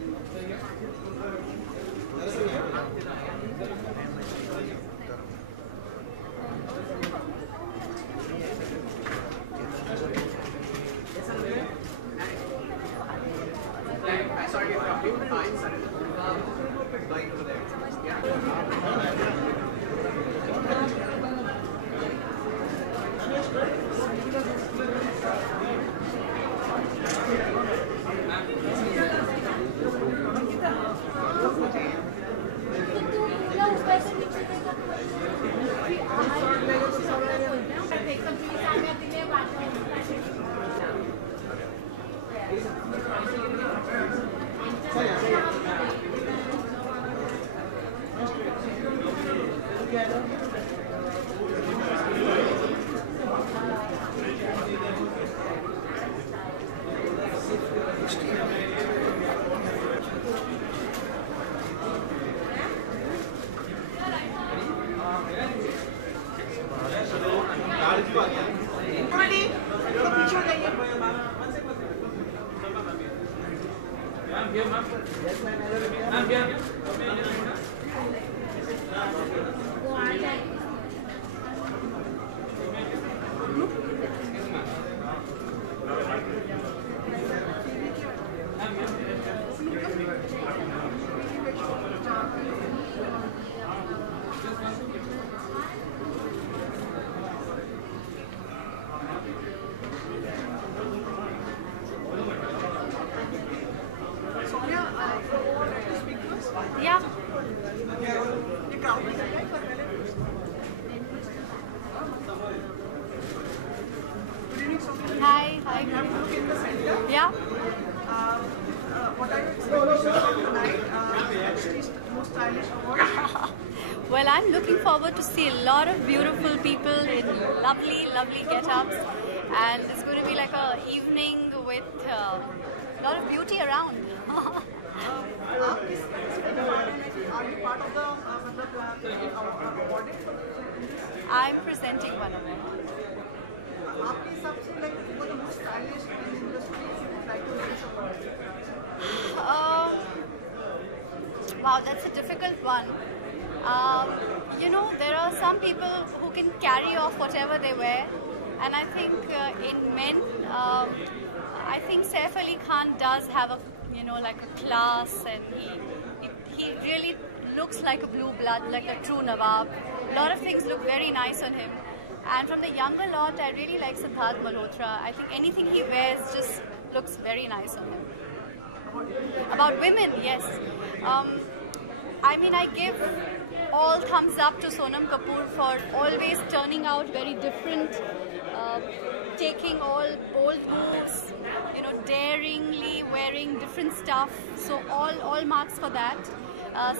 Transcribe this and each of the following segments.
Yeah. Hi. Hi. Yeah. What are your expectations tonight? Most stylish award? Well, I'm looking forward to see a lot of beautiful people in lovely, lovely get-ups, and it's going to be like a evening with a lot of beauty around. आप किस specific award में are you part of the मतलब awarded for this? I'm presenting one of them. आपके हिसाब से like who are the most stylish in the industry if you would like to win this award? Wow, that's a difficult one. You know, there are some people who can carry off whatever they wear, and I think in men, I think Saif Ali Khan does have a, you know, like a class, and he really looks like a blue blood, like a true Nawab. A lot of things look very nice on him. And from the younger lot, I really like Siddharth Malhotra. I think anything he wears just looks very nice on him. About women, yes. I mean, I give all thumbs up to Sonam Kapoor for always turning out very different, taking all old moves, you know, daringly wearing different stuff. So all marks for that.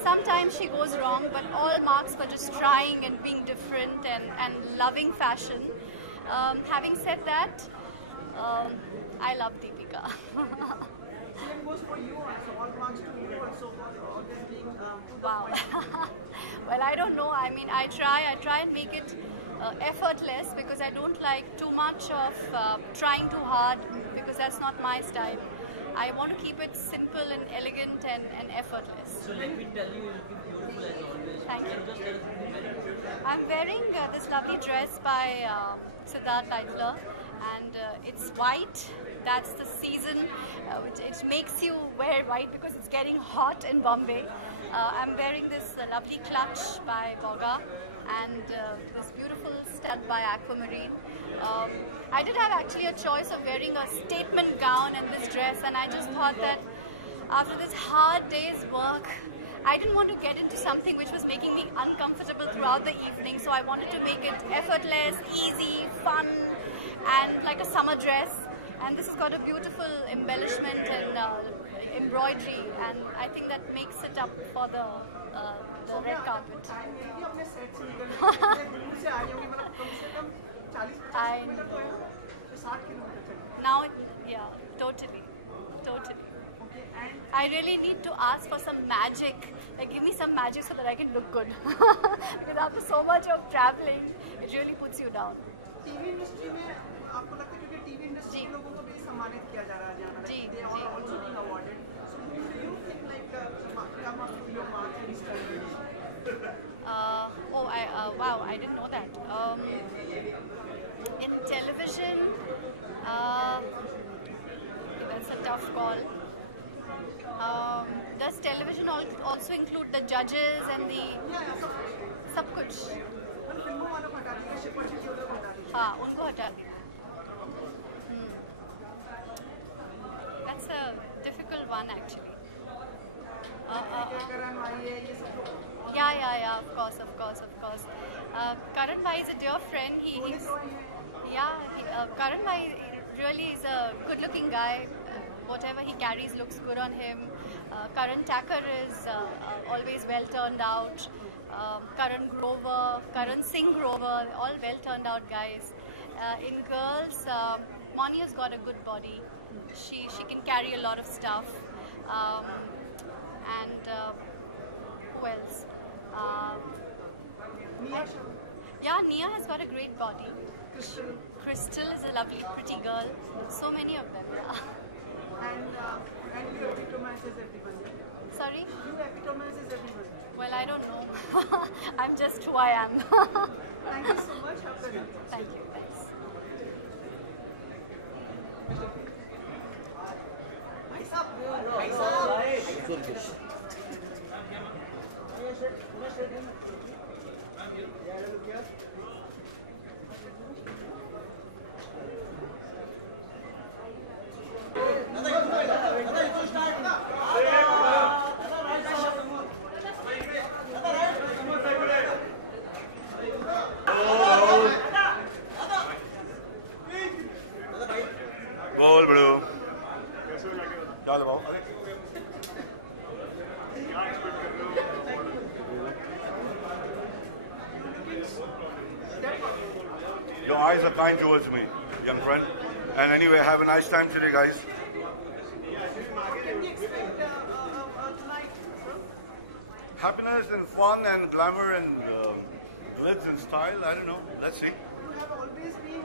Sometimes she goes wrong, but all marks for just trying and being different and loving fashion. Having said that, I love Deepika. Same goes for you also. All marks to you also for always being to the Wow. point. Well, I don't know. I mean, I try and make it effortless, because I don't like too much of trying too hard, because that's not my style. I want to keep it simple and elegant and effortless. So let me tell you, you're looking beautiful as always. Thank you. Just tell us what you're wearing. I'm wearing this lovely dress by Siddharth Leitler, and it's white. That's the season which it makes you wear white because it's getting hot in Bombay. I'm wearing this lovely clutch by Boga, and this beautiful stud by Aquamarine. I did have actually a choice of wearing a statement gown and this dress, and I just thought that after this hard day's work, I didn't want to get into something which was making me uncomfortable throughout the evening, so I wanted to make it effortless, easy, fun, and like a summer dress. And this has got a beautiful embellishment and embroidery, and I think that makes it up for the red carpet. Time मिलेगी अपने set से निकलने दूर से आई होगी मतलब कम से कम 40-50 kilometre तो है ना 60 किलोमीटर चली Now, yeah, totally. I really need to ask for some magic. Like, give me some magic so that I can look good. Because after so much of traveling, it really puts you down. TV industry में आपको लगता है क्योंकि TV industry के लोगों को भी सम्मानित किया जा रहा है जी, they are ji. also being awarded. So do you I didn't know that. In television, that's a tough call. Does television also include the judges and the सब कुछ? फिल्मों वालों को हटा दीजिए, शिल्पा शेट्टी वालों को हटा दीजिए. हाँ, उनको हटा दीजिए. That's a difficult one actually. करण भाई है, ये सब लोग. Yeah, of course. Karan Bhai is a dear friend. Karan Bhai really is a good-looking guy. Whatever he carries looks good on him. Karan Thakur is always well turned out. Karan Singh Grover, all well turned out guys. In girls, Monia's got a good body. She can carry a lot of stuff. And who else? Nia has got a great body. Crystal is a lovely, pretty girl. So many of them. And you epitomizes everyone. Sorry? You epitomizes everyone. Well, I don't know. I'm just who I am. Thank you so much. Thank you. Thanks. बोल बड़ो क्या दबाओ Your eyes are kind towards me, young friend. And anyway, have a nice time today, guys. Can we expect tonight? Happiness and fun and glamour and glitz and style. I don't know. Let's see. You have always been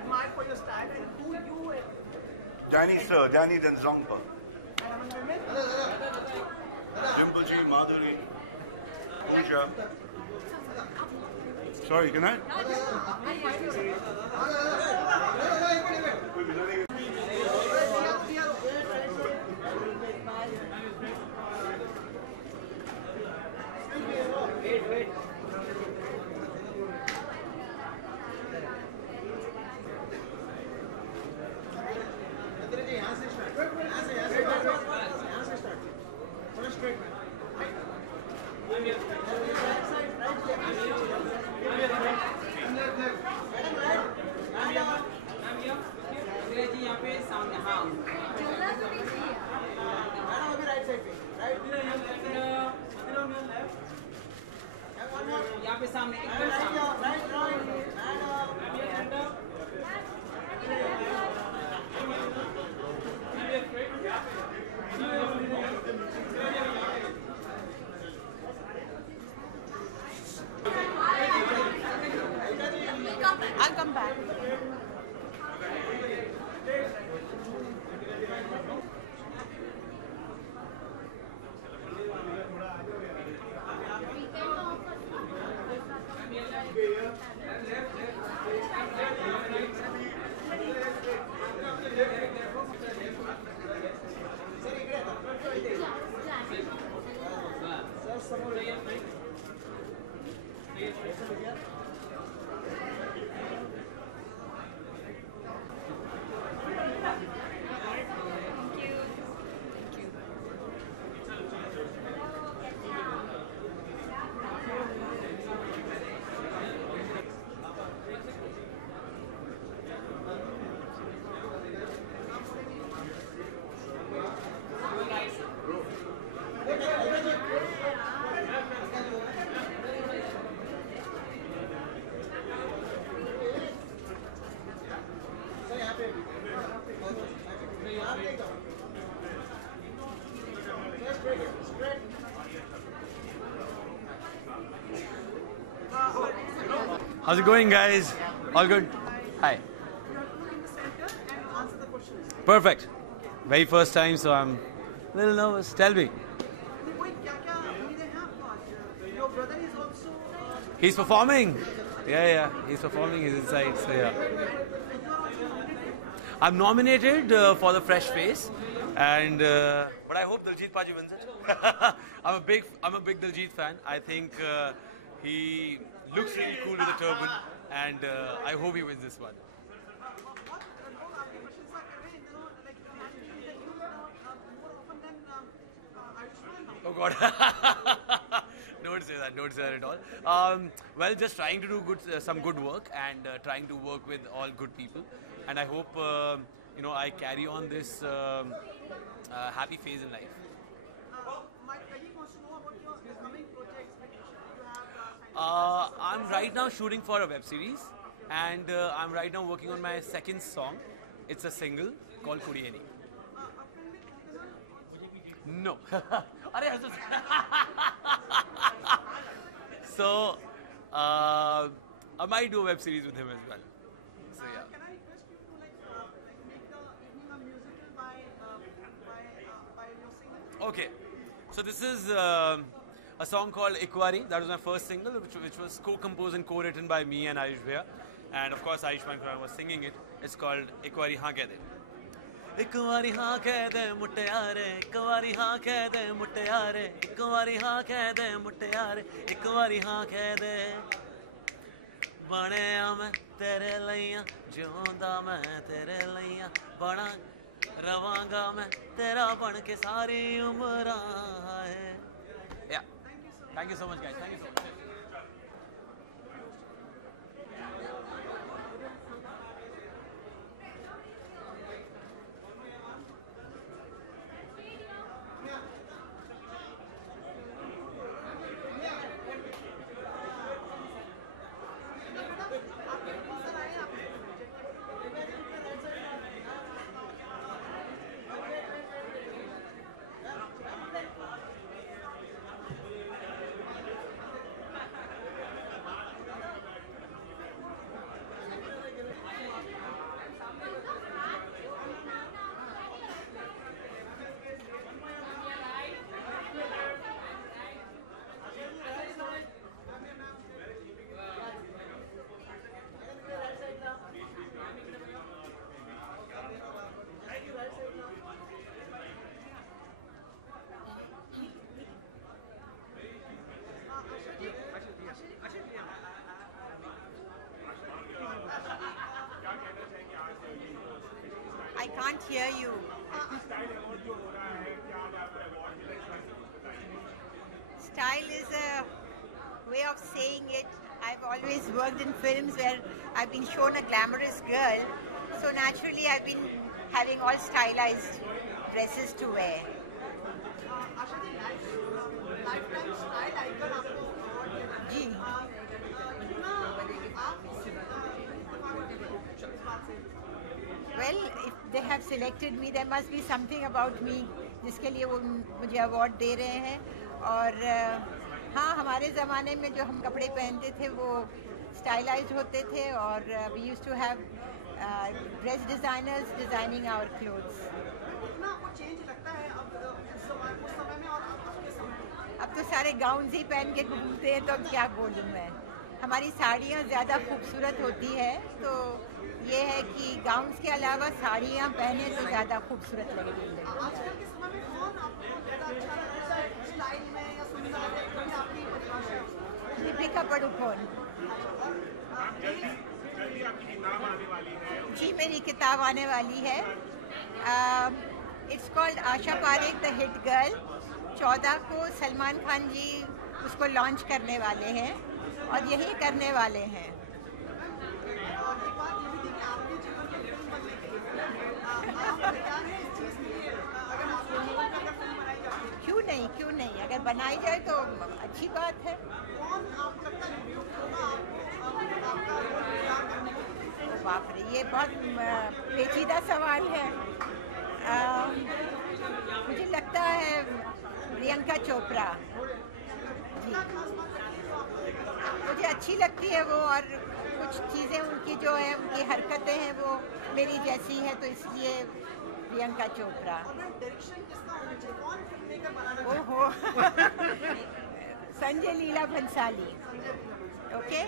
admired for your style, and who you Danny then Zongpa. and among women. Dimple G, Madhuri, Pooja. Sorry, can I? Wait. यहाँ पे सामने हाँ यहाँ पे सामने एकदम I'll come back. How's it going, guys? All good? Hi. You have to look in the center and answer the questions. Perfect. Very first time, so I'm a little nervous. Tell me. वही क्या-क्या उम्मीदें हैं आपको आज? Your brother is also He's performing. Yeah. He's performing. He's inside. So yeah. I'm nominated for the Fresh Face, and but I hope Diljit Paji wins it. I'm a big Diljit fan. I think he looks really cool with a turban, and I hope he wins this one. Oh God. Don't say that at all. Well, just trying to do some good work and trying to work with all good people. And I hope, I carry on this happy phase in life. My colleague wants to know about your coming projects. I'm right now shooting for a web series. And I'm right now working on my second song. It's a single called Kudiyeni. No. So, I might do a web series with him as well. So yeah. Can I request you to make the evening a musical by your single? Okay. So this is a song called Ikwari. That was my first single, which was co-composed and co-written by me and Ayush Bhaiya. And of course, Ayushman Khurrana was singing it. It's called Ikwari Haan Keh De. Ikwari haan keh de mutyaare, ikwari haan keh de mutyaare, ikwari haan keh de mutyaare, ikwari haan keh de. Banaya main tere laiyan, jiunda main tere laiyan, bana ravanga main tera ban ke sari umran hai. Yeah. Thank you so much, guys. Thank you so much. I can't hear you. Style is a way of saying it. I've always worked in films where I've been shown a glamorous girl, so naturally I've been having all stylized dresses to wear. Asha ji lifetime style icon आपको award मिला जी। क्यों ना आप इस बात से Well, if they have selected me, there must be something about me जिसके लिए वो मुझे अवार्ड दे रहे हैं। और हाँ, हमारे ज़माने में जो हम कपड़े पहनते थे वो स्टाइलाइज्ड होते थे और we used to have dress designers designing our clothes. कितना आपको चेंज लगता है अब उस समय में और अब के समय में? अब तो सारे गाउन ही पहन के घूमते हैं, तो अब क्या बोलूँ मैं। हमारी साड़ियाँ ज़्यादा खूबसूरत होती है, तो ये है कि गाउन्स के अलावा साड़ियाँ पहने तो ज़्यादा खूबसूरत लगती है। आजकल के समय में कौन आपको ज़्यादा अच्छा लगता है स्टाइल में या सुंदर है, क्योंकि आपकी परिभाषा है उसको? दीपिका पादुकोण जी, मेरी किताब आने वाली है। It's called Asha Parekh the hit girl. 14 को सलमान खान जी उसको लॉन्च करने वाले हैं और यही करने वाले हैं। एक बात ये भी थी कि आपके जीवन में फिल्म बनने के लिए आप तैयार हैं इस चीज़ के लिए? अगर आपके जीवन में अगर फिल्म बनाई जाती है, क्यों नहीं, अगर बनाई जाए तो अच्छी बात है। कौन आपको लगता है उपयुक्त होगा आपका रोल तैयार करने के लिए? बाप रे, ये बहुत पेचीदा सवाल है। मुझे लगता है प्रियंका चोपड़ा जी, मुझे अच्छी लगती है वो, और कुछ चीज़ें उनकी जो है, उनकी हरकतें हैं वो मेरी जैसी है, तो इसलिए प्रियंका चोपड़ा। डायरेक्शन किसका होना चाहिए? कौन फिल्म मेकर बनाना ओहो संजय लीला भंसाली। चाहिए? Okay?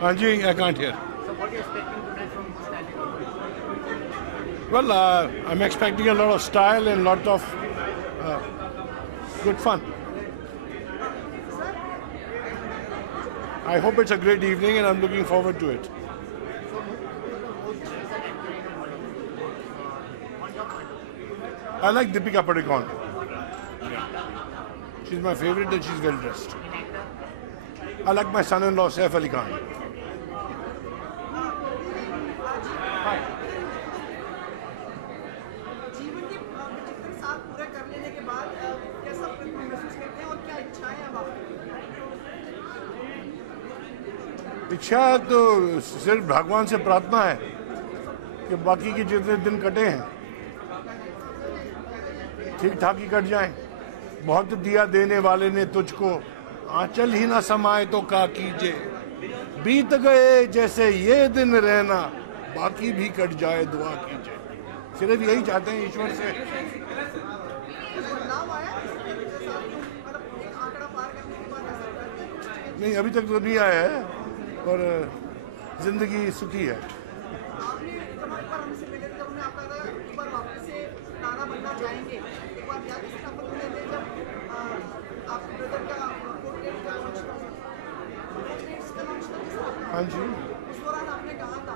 Anji, I can't hear. So what are you expecting tonight from Musnali? Well, I'm expecting a lot of style and lot of good fun. I hope it's a great evening and I'm looking forward to it. I like Deepika Padukone. She's my favorite and she's well dressed. I like my son-in-law Saif Ali Khan. जीवन के विचित्र साल पूरा कर लेने के बाद कैसा महसूस करते हैं और क्या इच्छाएं हैं आपकी? इच्छा तो सिर्फ भगवान से प्रार्थना है कि बाकी के जितने दिन कटे हैं ठीक ठाक ही कट जाएं। बहुत दिया देने वाले ने तुझको आंचल ही ना समाए तो का कीजिए, बीत गए जैसे ये दिन रहना, बाकी भी कट जाए दुआ कीजिए। सिर्फ यही चाहते हैं ईश्वर से। बदलाव आया पिछले साल मतलब एक आंकड़ा पार करने के बाद ऐसा करते हैं? नहीं, अभी तक तो नहीं आया है और जिंदगी सुखी है। आपने जब एक बार हमसे मिले थे, हमने आपका कहा एक बार वापस से गाना बनना चाहेंगे। एक बार याद है शपथ मिले थे जब आपके ब्रदर का पोर्ट्रेट का लॉन्च था, पोर्ट्रेट्स का लॉन्च था जिसका आपका, हाँ जी, उस दौरान आपने कहा था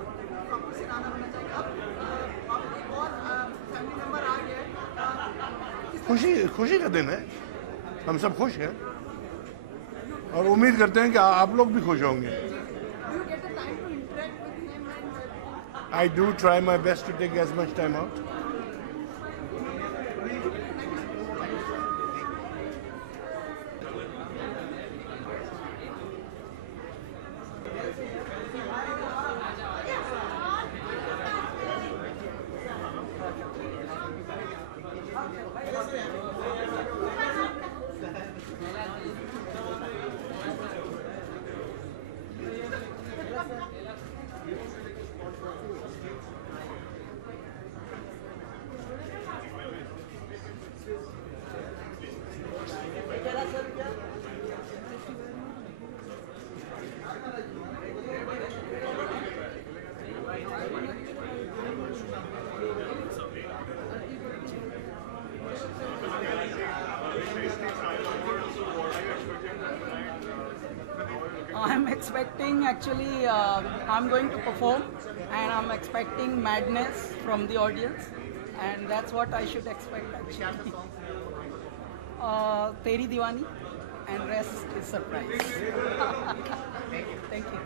वापस से गाना बनना चाहेंगे। अब एक और फैमिली मेंबर आ गया है, खुशी का दिन है, हम सब खुश हैं और उम्मीद करते हैं कि आप लोग भी खुश होंगे। do you get the time to interact with him and I do try my best to take as much time out. I'm expecting actually, I'm going to perform and I'm expecting madness from the audience, and that's what I should expect actually. Teri Diwani, and rest is surprise. Thank you.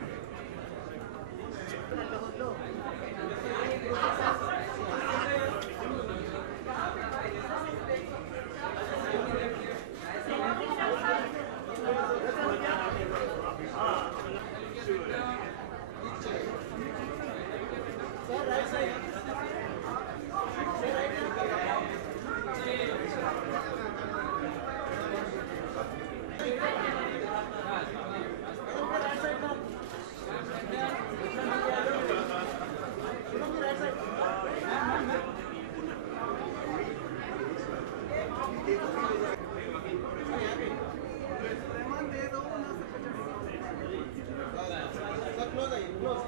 close.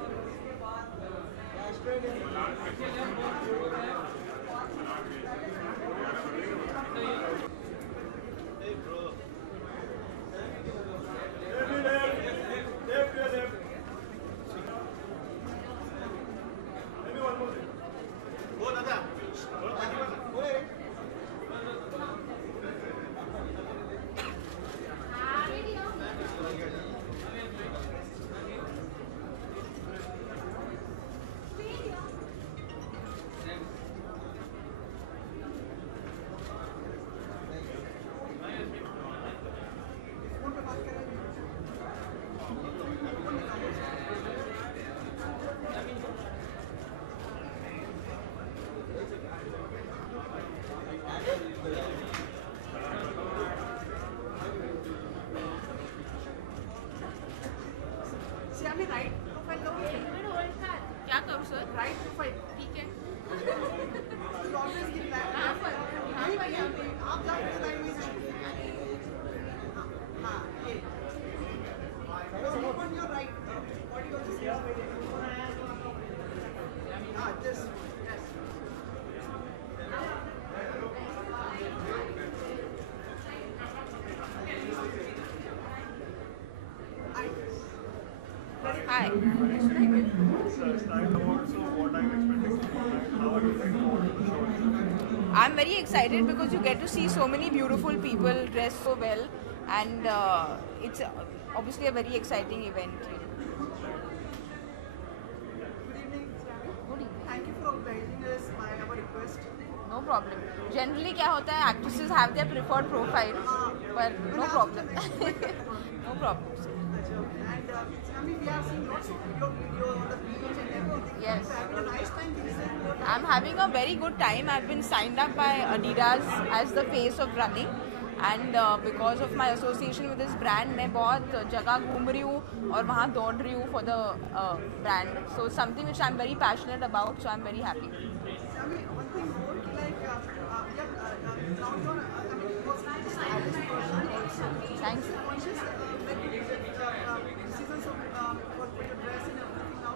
Sir right profile ठीक है you always give that आप जाओगे line में हां ये on your right body of the same this yes Hi. I'm very excited because you get to see so many beautiful people dressed so well, and it's obviously a very exciting event. Good evening, Sammy. Thank you for obliging us by our request. No problem. Generally, क्या होता है? Actresses have their preferred profile, but no problem. No problem. And Sammy, we have seen lots of your video on the beach and everything. Yes. So having a nice time. I'm having a very good time. I've been signed up by Adidas as the face of running, and because of my association with this brand, मैं बहुत जगह घूम रही हूँ और वहाँ दौड़ रही हूँ for the brand. So it's something which I'm very passionate about. So I'm very happy. Sammy, one thing more, like now you're stylish person also. Thanks. Conscious decisions of for your dress and everything now.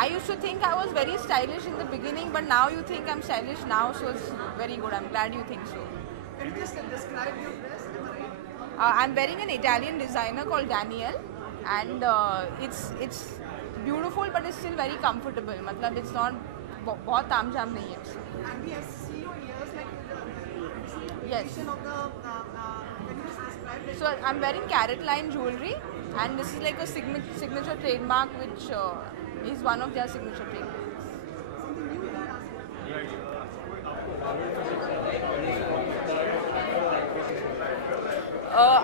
I used to think I was very stylish in the beginning, but now you think I'm stylish now, so it's very good. I'm glad you think so. Can you just describe your dress? Am I right? I'm wearing an Italian designer called Daniel, and it's beautiful, but it's still very comfortable. मतलब it's not बहुत तामझाम नहीं है. And we have seen your ears like Yes. of the can you just describe it? So I'm wearing Carrot Line jewelry, and this is like a signature trademark, which is one of their signature trademarks.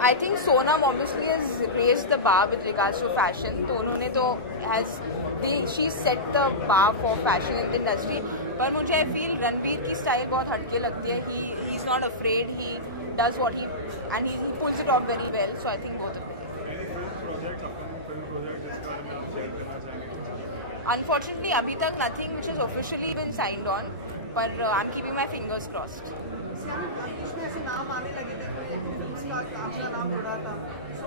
I think Sonam obviously has raised the bar with regards to fashion. तो उन्होंने तो she set the bar for fashion in the industry. पर मुझे I feel Ranbir की style बहुत हटके लगती है. He's not afraid. He does what he pulls it off very well. So I think both of them. Unfortunately, अभी तक nothing which has officially been signed on. But I'm keeping my fingers crossed. इसमें ऐसे नाम आने लगे थे कोई एक फिल्म्स का आपका नाम हो रहा था सो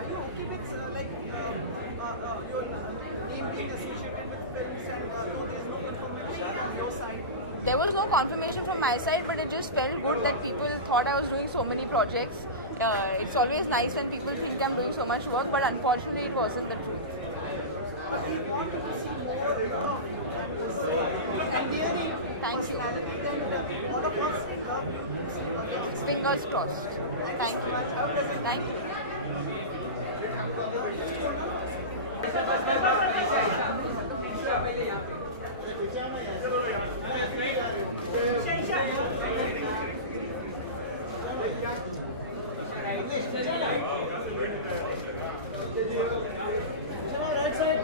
are you okay with like your name being associated with films and though there is no confirmation from your side? There was no confirmation from my side, but it just felt good that people thought I was doing so many projects. It's always nice when people think I'm doing so much work, but unfortunately it wasn't the truth. But we want to see more of you and this endearing personality and all of us love you to see others. Fingers crossed. Thank you. Thank you. Right side.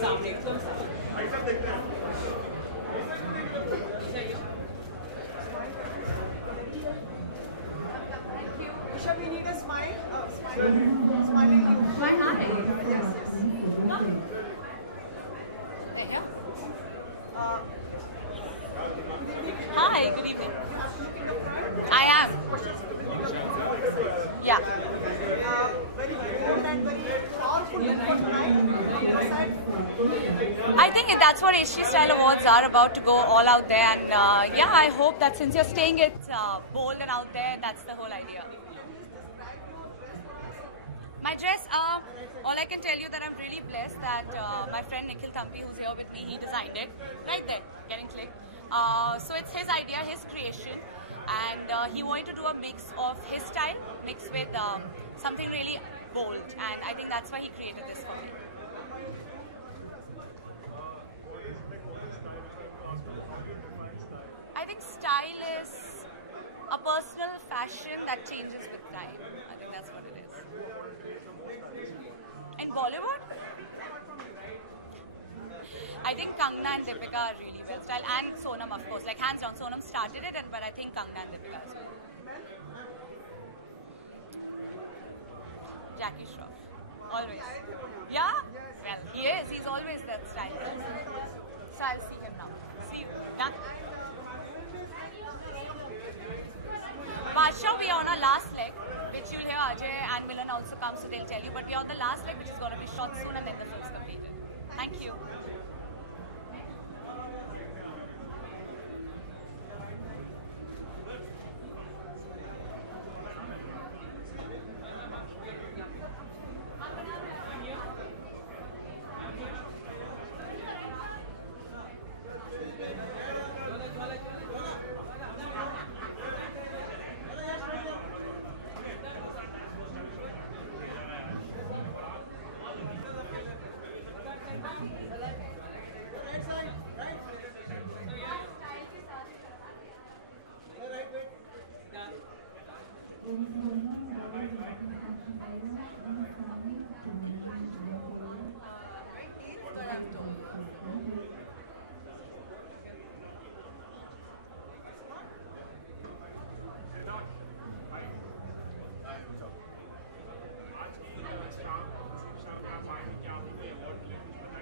सामने एकदम Isha, we need a smile. Smiling you. Hi. Yes. Hi, good evening. I am. Yeah. Very bold and very powerful look for tonight. Your side. I think that's what HT Style Awards are about, to go all out there, and yeah, I hope that since you're staying it bold and out there, that's the whole idea. My dress, all I can tell you that I'm really blessed that my friend Nikhil Thampi, who's here with me, he designed it. Right there, getting clicked. So it's his idea, his creation, and he wanted to do a mix of his style mixed with something really bold, and I think that's why he created this for me. I think style is a personal fashion that changes with time. I think that's what it is. Bollywood? I think Kangna and Deepika are really well styled, and Sonam, of course. Like hands down, Sonam started it, but I think Kangna and Deepika as well. Jackie Shroff, always. Yeah? Well, he is. He's always that stylish. So I'll see him now. See you. Done. Badshah, we are on our last leg, which you'll hear Ajay and Milan also come, so they'll tell you. But we are on the last leg, which is going to be shot soon, and then the film's completed. Thank you.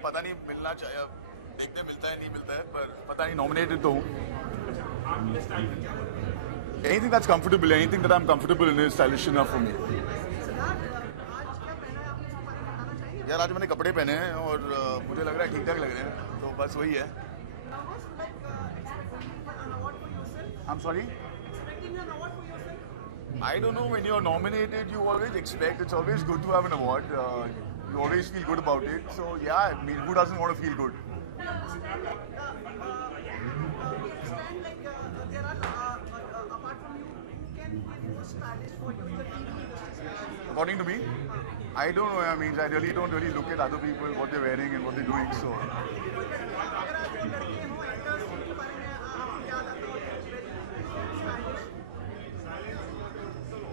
पता नहीं मिलना चाहिए, अब देखते मिलता है नहीं मिलता है, पर पता नहीं नॉमिनेटेड तो हूँ. Anything that's comfortable, anything that I'm comfortable in is stylish enough for me. यार आज मैंने कपड़े पहने हैं और मुझे लग रहा है ठीक ठाक लग रहे हैं, तो बस वही है. I'm sorry? I don't know, when you're nominated, you always expect, it's always good to have an award. You always feel good about it. So yeah, I mean, who doesn't want to feel good? According to me, I don't know. I mean, I really don't look at other people, what they're wearing and what they're doing. So.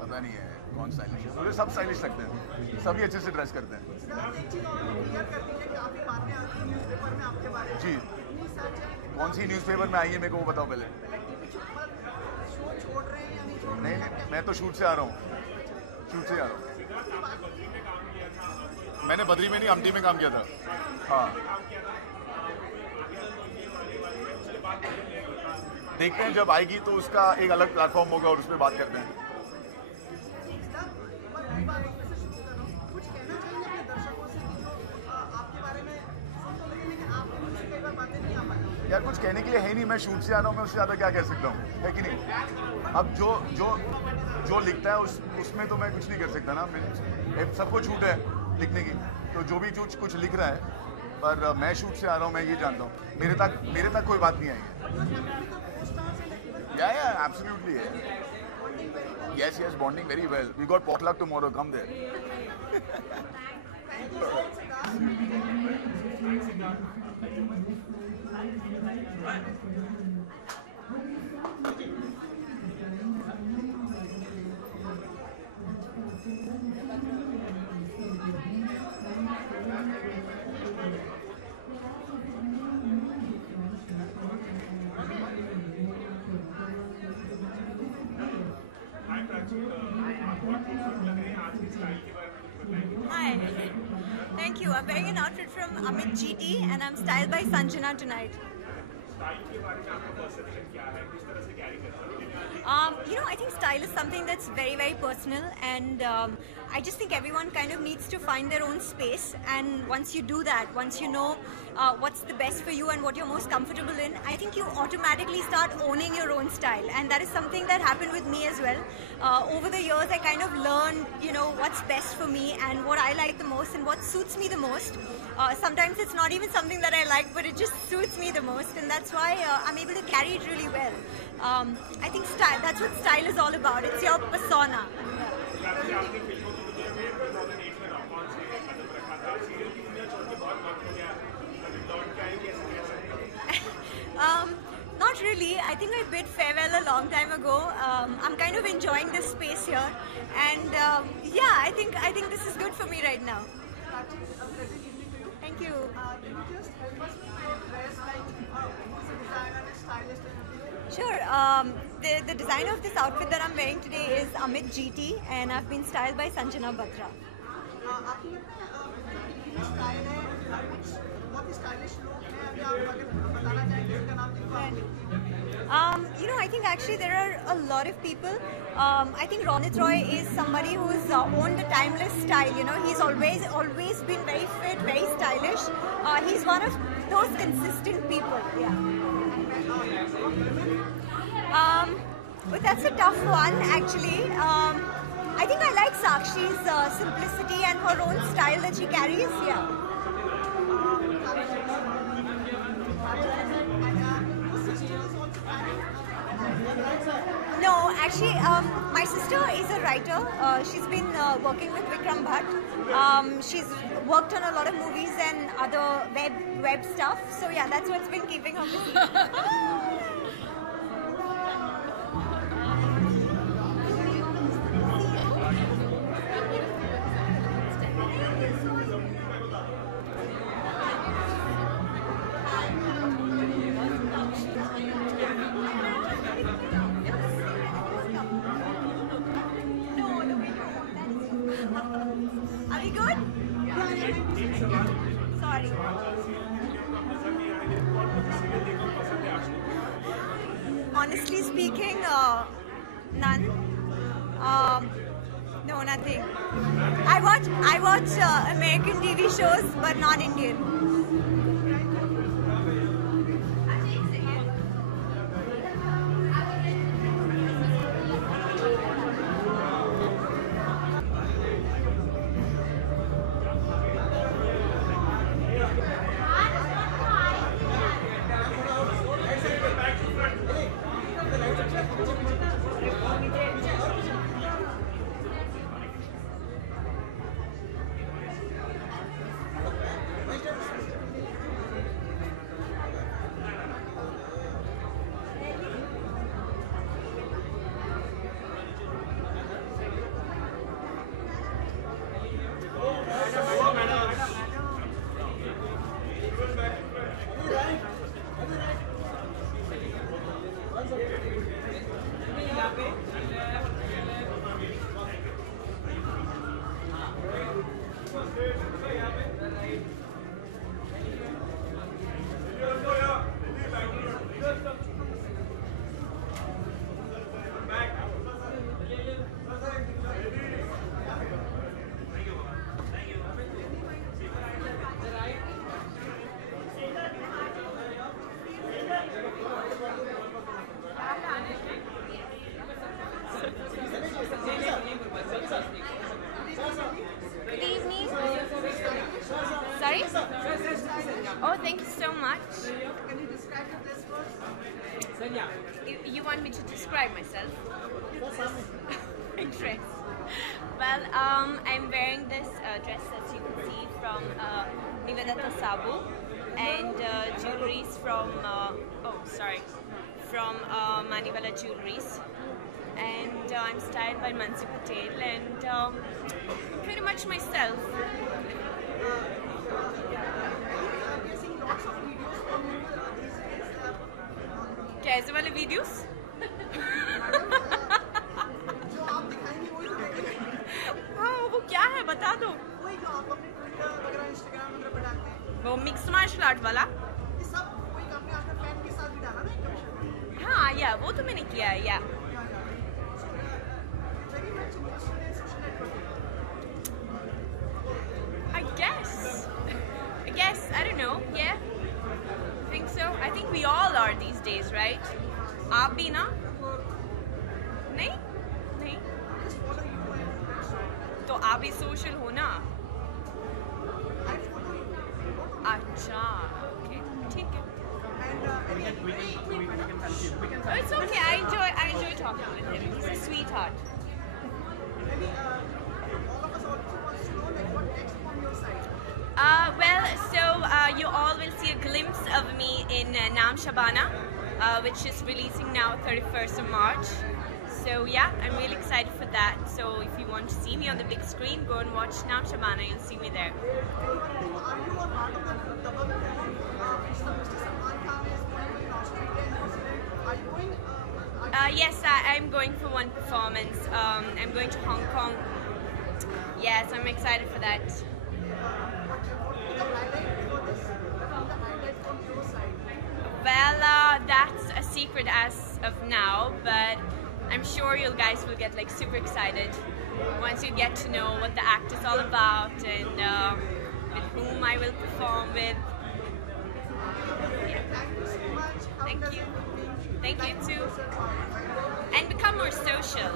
पता नहीं है कौन stylish है. मुझे सब stylish लगते हैं, सभी अच्छे से ड्रेस करते हैं. जी, कौन सी न्यूज़पेपर में आई है मेरे को वो बताओ पहले. नहीं, मैं तो शूट से आ रहा हूँ. मैंने बद्री में नहीं, अमटी में काम किया था. हाँ, देखते हैं जब आएगी तो उसका एक अलग प्लेटफॉर्म होगा और उस पर बात करते हैं. यार कुछ कहने के लिए है नहीं, मैं शूट से आ रहा हूँ, मैं उससे ज़्यादा क्या कह सकता हूँ, है कि नहीं. अब जो लिखता है उसमें तो मैं कुछ नहीं कर सकता ना. सबको छूट है लिखने की, तो जो भी कुछ लिख रहा है, पर मैं शूट से आ रहा हूँ, मैं ये जानता हूँ. मेरे तक कोई बात नहीं आई है. Yeah, absolutely. Yes, bonding very well. We got potluck tomorrow. Come there. Hi, thank you. I'm wearing an outfit from Amit GT and I'm styled by Sanjana tonight. I think style is something that's very, very personal, and I just think everyone kind of needs to find their own space, and once you do that, once you know what's the best for you and what you're most comfortable in, I think you automatically start owning your own style, and that is something that happened with me as well. Over the years, I kind of learned, what's best for me and what I like the most and what suits me the most. Sometimes it's not even something that I like, but it just suits me the most, and that's why I'm able to carry it really well. I think style, that's what style is all about. It's your persona. Not really. I think I bid farewell a long time ago. I'm kind of enjoying this space here, and I think this is good for me right now. pleasant evening to you. Thank you. Can you just help us with your dress, like who's the designer and stylist and everything? Sure. The designer of this outfit that I'm wearing today is Amit GT, and I've been styled by Sanjana Batra. आपको लगता है ये style है कुछ बहुत ही stylish लोग हैं अभी आप अगर बताना चाहेंगे इसका नाम जिनको आप You know, I think actually there are a lot of people. I think Ronit Roy is somebody who's owned a timeless style. You know, he's always been very fit, very stylish. He's one of those consistent people. Yeah. But that's a tough one, actually. I think I like Sakshi's simplicity and her own style that she carries. Yeah. No, actually, my sister is a writer. She's been working with Vikram Bhatt. She's worked on a lot of movies and other web stuff. So yeah, that's what's been keeping her busy. Are we good? Sorry. Honestly speaking, none. No, nothing. I watch American TV shows, but not Indian. Good evening. Sorry? Oh, thank you so much. Can you describe your dress first? You want me to describe myself? My dress. Well, I'm wearing this dress, as you can see, from Nivedita Sabu, and jewelries from from Maniwala Jewelries. And I'm styled by Mansi Patel, and pretty much myself. कैसे वाले videos? हाँ, वो क्या है बता दो। वो mix martial art वाला? हाँ, या वो तो मैंने किया है, या। I don't know, yeah. I think so. I think we all are these days, right? आप भी ना? नहीं? नहीं? तो आप भी social हो ना? अच्छा, okay, ठीक है. Oh, it's okay. I enjoy talking with him. He's a sweetheart. Well, so you all will see a glimpse of me in Naam Shabana, which is releasing now 31st of March. So yeah, I'm really excited for that. So if you want to see me on the big screen, go and watch Now Shabana. You'll see me there. Are you a part of the double film? Mr. Salman Khan is going in Australia and New Zealand. Are you going? Yes, I'm going for one performance. I'm going to Hong Kong. Yes, I'm excited for that. Well, that's a secret as of now, but I'm sure you guys will get like super excited once you get to know what the act is all about and with whom I will perform with. Yeah. Thank you. Thank you too. And become more social.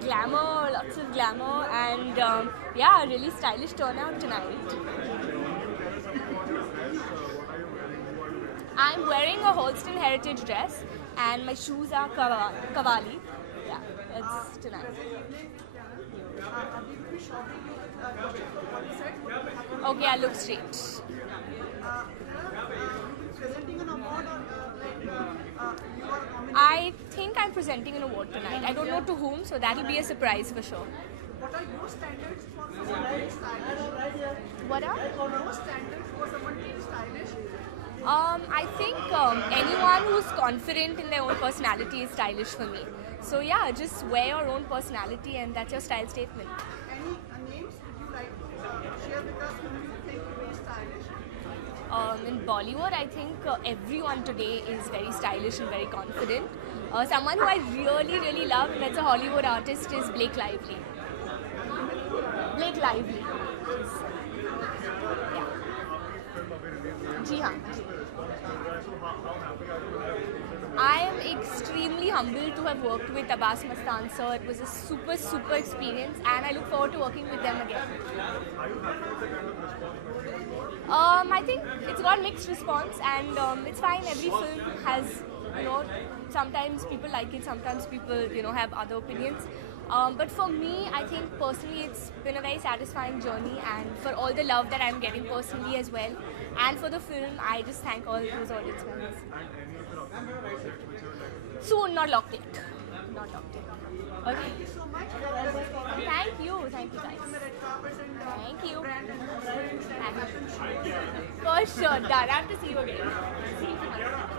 Glamour, lots of glamour, and yeah, a really stylish turnout tonight. I'm wearing a Holstein heritage dress, and my shoes are Cavalli. Yeah, it's tonight. Okay, I look straight. I think I'm presenting an award tonight. I don't know to whom, so that'll be a surprise for sure. What are your standards for someone being stylish? What are your standards for someone being stylish? I think anyone who's confident in their own personality is stylish for me. So yeah, just wear your own personality and that's your style statement. Any names would you like to share with us whom you think are very stylish? In Bollywood, I think everyone today is very stylish and very confident. Someone who I really love, and that's a Hollywood artist, is Blake Lively. Blake Lively. Yeah. जी हाँ. I am extremely humbled to have worked with Abbas Mastan sir. It was a super experience, and I look forward to working with them again. I think it's got mixed response, and it's fine. Every film has, sometimes people like it, sometimes people, have other opinions. But for me, I think personally it's been a very satisfying journey, and for all the love that I'm getting personally as well, and for the film, I just thank all those audience members. Soon, not locked yet. Not locked yet. Okay. Thank you so much. Thank you guys. Thank you. For sure, done. I have to see you again. See you tomorrow.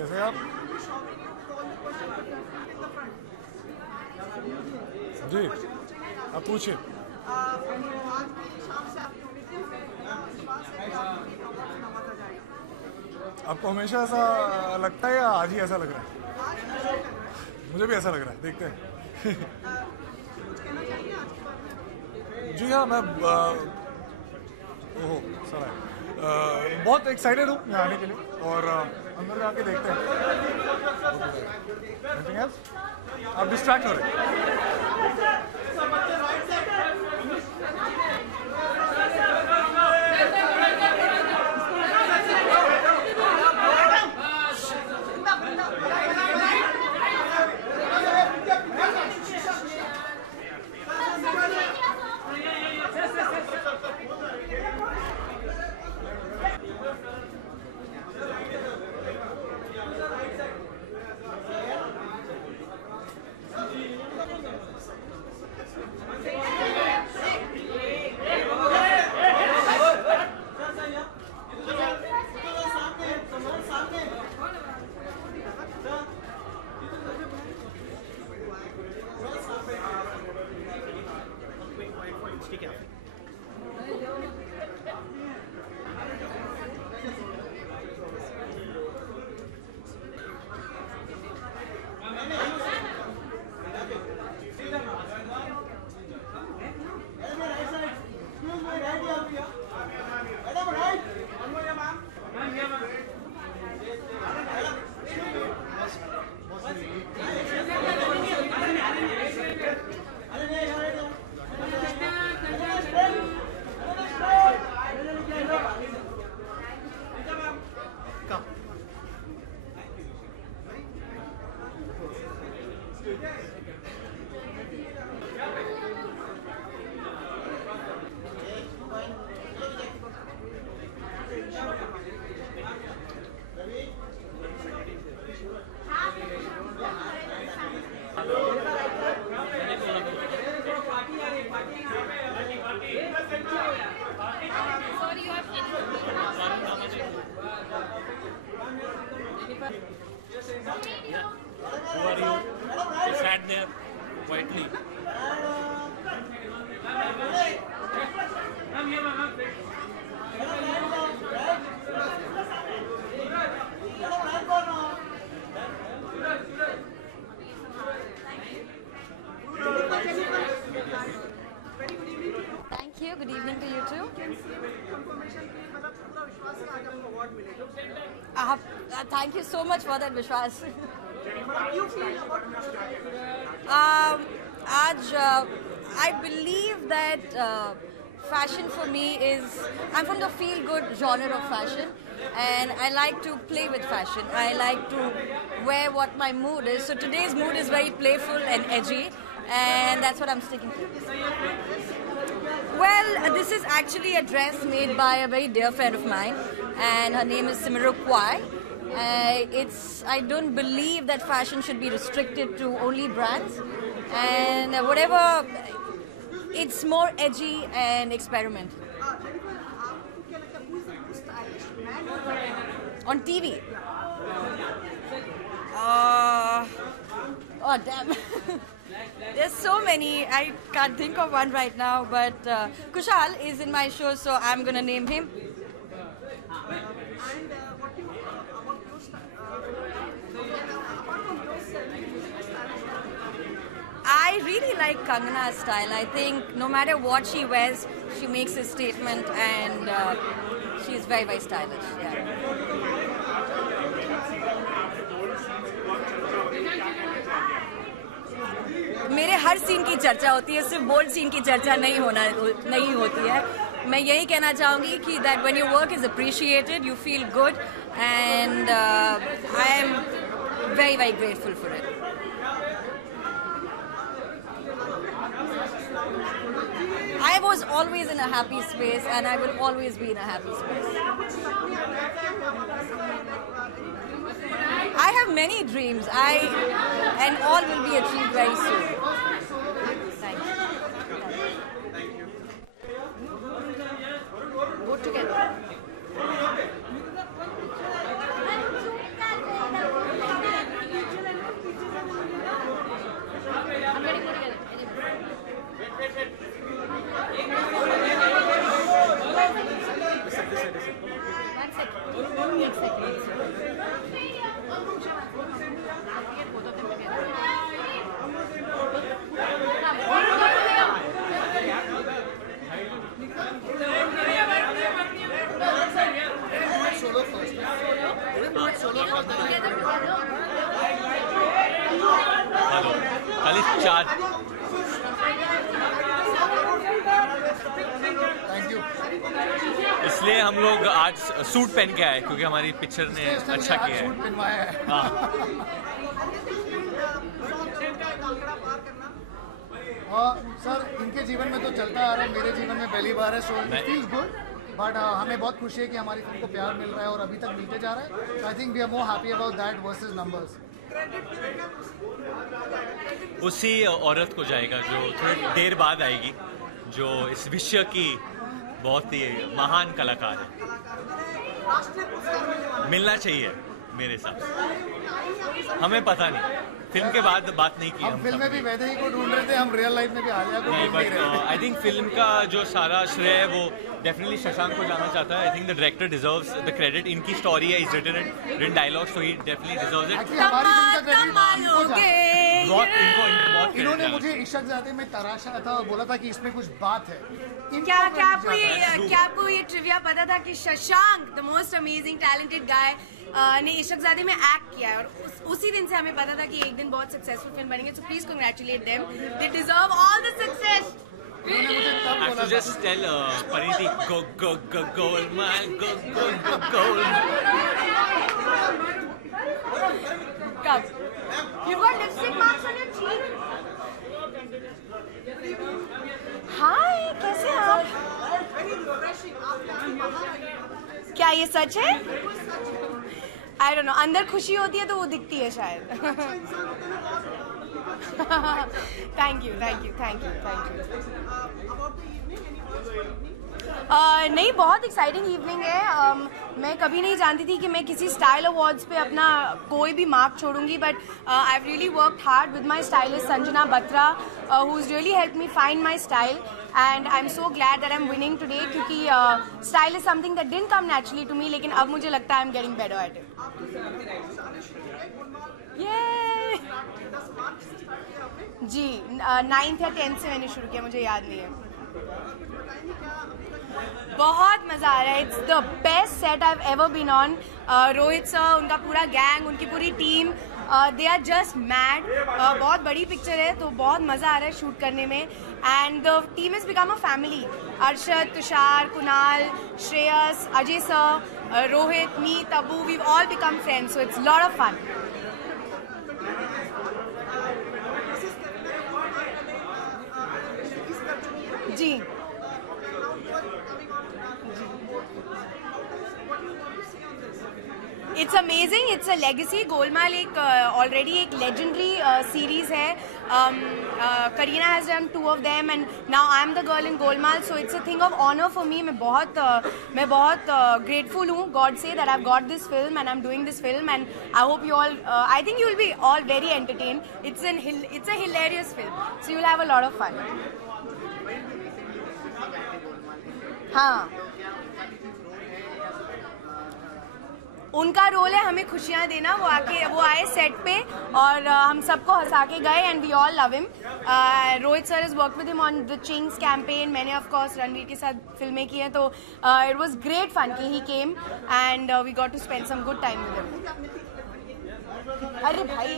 कैसे हैं आप? जी, आप पूछिए। आपको हमेशा ऐसा लगता है या आज ही ऐसा लग रहा है? मुझे भी ऐसा लग रहा है, देखते हैं। जी हाँ, मैं ओहो सर बहुत एक्साइटेड हूँ यहाँ आने के लिए और अंदर जाके देखते हैं। Anything else? आप डिस्ट्रैक्ट हो रहे हैं। Who are you? They sat there quietly. Thank you. Good evening. Award मिलेगा? Thank you so much for that, Vishwas. What you feel about I believe that fashion for me is, I'm from the feel-good genre of fashion, and I like to play with fashion. I like to wear what my mood is. So today's mood is very playful and edgy, and that's what I'm sticking to. Well, this is actually a dress made by a very dear friend of mine, and her name is Simaro Kwai. I don't believe that fashion should be restricted to only brands, and whatever, it's more edgy and experimental. On TV? Oh damn. There's so many, I can't think of one right now, but Kushal is in my show, so I'm gonna name him. I really like Kangana's style. I think no matter what she wears, she makes a statement, and she's very, very stylish. Yeah. मेरे हर scene की चर्चा होती है, सिर्फ bold scene की चर्चा नहीं होती है. मैं यही कहना चाहूँगी कि that when your work is appreciated, you feel good, and I am very, very grateful for it. I was always in a happy space, and I will always be in a happy space. I have many dreams, and all will be achieved very soon. Thank you. Go together. I'm ready to go together. खाली 4. Thank you. इसलिए हम लोग आज suit पहन के आए क्योंकि हमारी पिक्चर ने अच्छा किया है. सूट पहनवाया है. सर, इनके जीवन में तो चलता आ रहा है, मेरे जीवन में पहली बार है, so it feels good. But हमें बहुत खुशी है कि हमारी फिल्म को प्यार मिल रहा है और अभी तक मिलते जा रहा है. I think we are more happy about that versus numbers. उसी औरत को जाएगा जो थोड़ी देर बाद आएगी, जो इस विश्व की बहुत ही महान कलाकार है. मिलना चाहिए मेरे हिसाब से. हमें पता नहीं, फिल्म के बाद बात नहीं की. हम फिल्म में भी वैदे ही को ढूंढ रहे थे, हम रियल लाइफ में भी आलिया को ढूंढ रहे थे. आई थिंक फिल्म का जो सारा श्रेय है वो डेफिनेटली शशांक को जाना चाहता है. I think the director deserves the credit. इनकी स्टोरी है, is written in dialogue, so he definitely deserves it. हमारी फिल्म का क्रेडिट बहुत इन्होंने मुझे इश्कज़ादे में तराशा था और बोला था कि इसमें कुछ बात है. क्या आपको ये ट्रिविया पता था कि Shashank, the most amazing talented guy, ने इश्कज़ादे में एक्ट किया है, और उसी दिन से हमें पता था कि एक दिन बहुत सक्सेसफुल फिल्म बनेंगे. So please congratulate them, they deserve all the success. I have to just tell Pariti, go Golmaal, go Golmaal. Come. You got lipstick marks on your cheek. Hi, कैसे हैं आप? क्या ये सच है? I don't know. अंदर खुशी होती है तो वो दिखती है शायद. Thank you. नहीं, बहुत एक्साइटिंग इवनिंग है. मैं कभी नहीं जानती थी कि मैं किसी स्टाइल अवार्ड्स पे अपना कोई भी मार्क छोड़ूंगी, but I have really worked hard with my stylist Sanjana Batra, who is really help me find my style, and I am so glad that I am winning today, क्योंकि style is something that didn't come naturally to me, लेकिन अब मुझे लगता है I am getting better at it. जी 9th या 10th से मैंने शुरू किया, मुझे याद नहीं है. बहुत मज़ा आ रहा है. It's the best set I've ever been on. Rohit sir, उनका पूरा गैंग, उनकी पूरी team, they are just mad. बहुत बड़ी पिक्चर है तो बहुत मज़ा आ रहा है शूट करने में. And the team has become a family. Arshad, Tushar, Kunal, Shreyas, Ajay sir, Rohit, me, Tabu, we've all become friends. So it's a lot of fun. Ji. It's amazing. It's a legacy. Golmaal already एक legendary series है. Kareena has done 2 of them, and now I'm the girl in Golmaal. So it's a thing of honor for me. मैं बहुत grateful हूँ God से that I've got this film and I'm doing this film, and I hope you all. I think you'll be all very entertained. It's a hilarious film, so you'll have a lot of fun. हाँ. उनका role है हमें खुशियाँ देना. वो आए set पे और हम सबको हंसा के गए, and we all love him. Rohit sir is work with him on the Ching's campaign. मैंने ऑफ कोर्स रणवीर के साथ फिल्में की हैं, तो इट वाज ग्रेट फन कि he came and we got to spend some good time with him. अरे भाई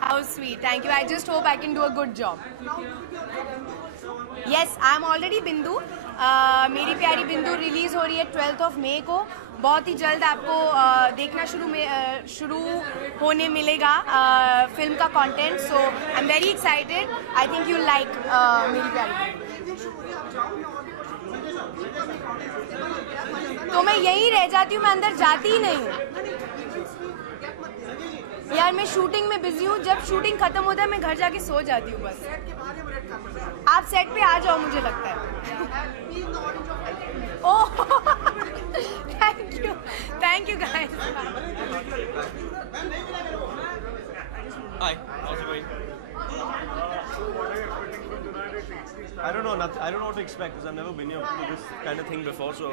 How sweet. Thank you. I just hope I can do a good job. Yes, I am already Bindu. मेरी प्यारी बिंदु release हो रही है 12th of May को. बहुत ही जल्द आपको देखना शुरू होने मिलेगा फिल्म का content. So I am very excited. I think you like मेरी प्यारी. तो मैं यहीं रह जाती हूँ, मैं अंदर जाती ही नहीं हूँ यार. मैं शूटिंग में बिजी हूँ. जब शूटिंग खत्म होता है मैं घर जाके सो जाती हूँ बस. आप सेट पे आ जाओ, मुझे लगता है. Oh thank you guys. Hi, how's it going? I don't know what to expect because I've never been here to this kind of thing before. So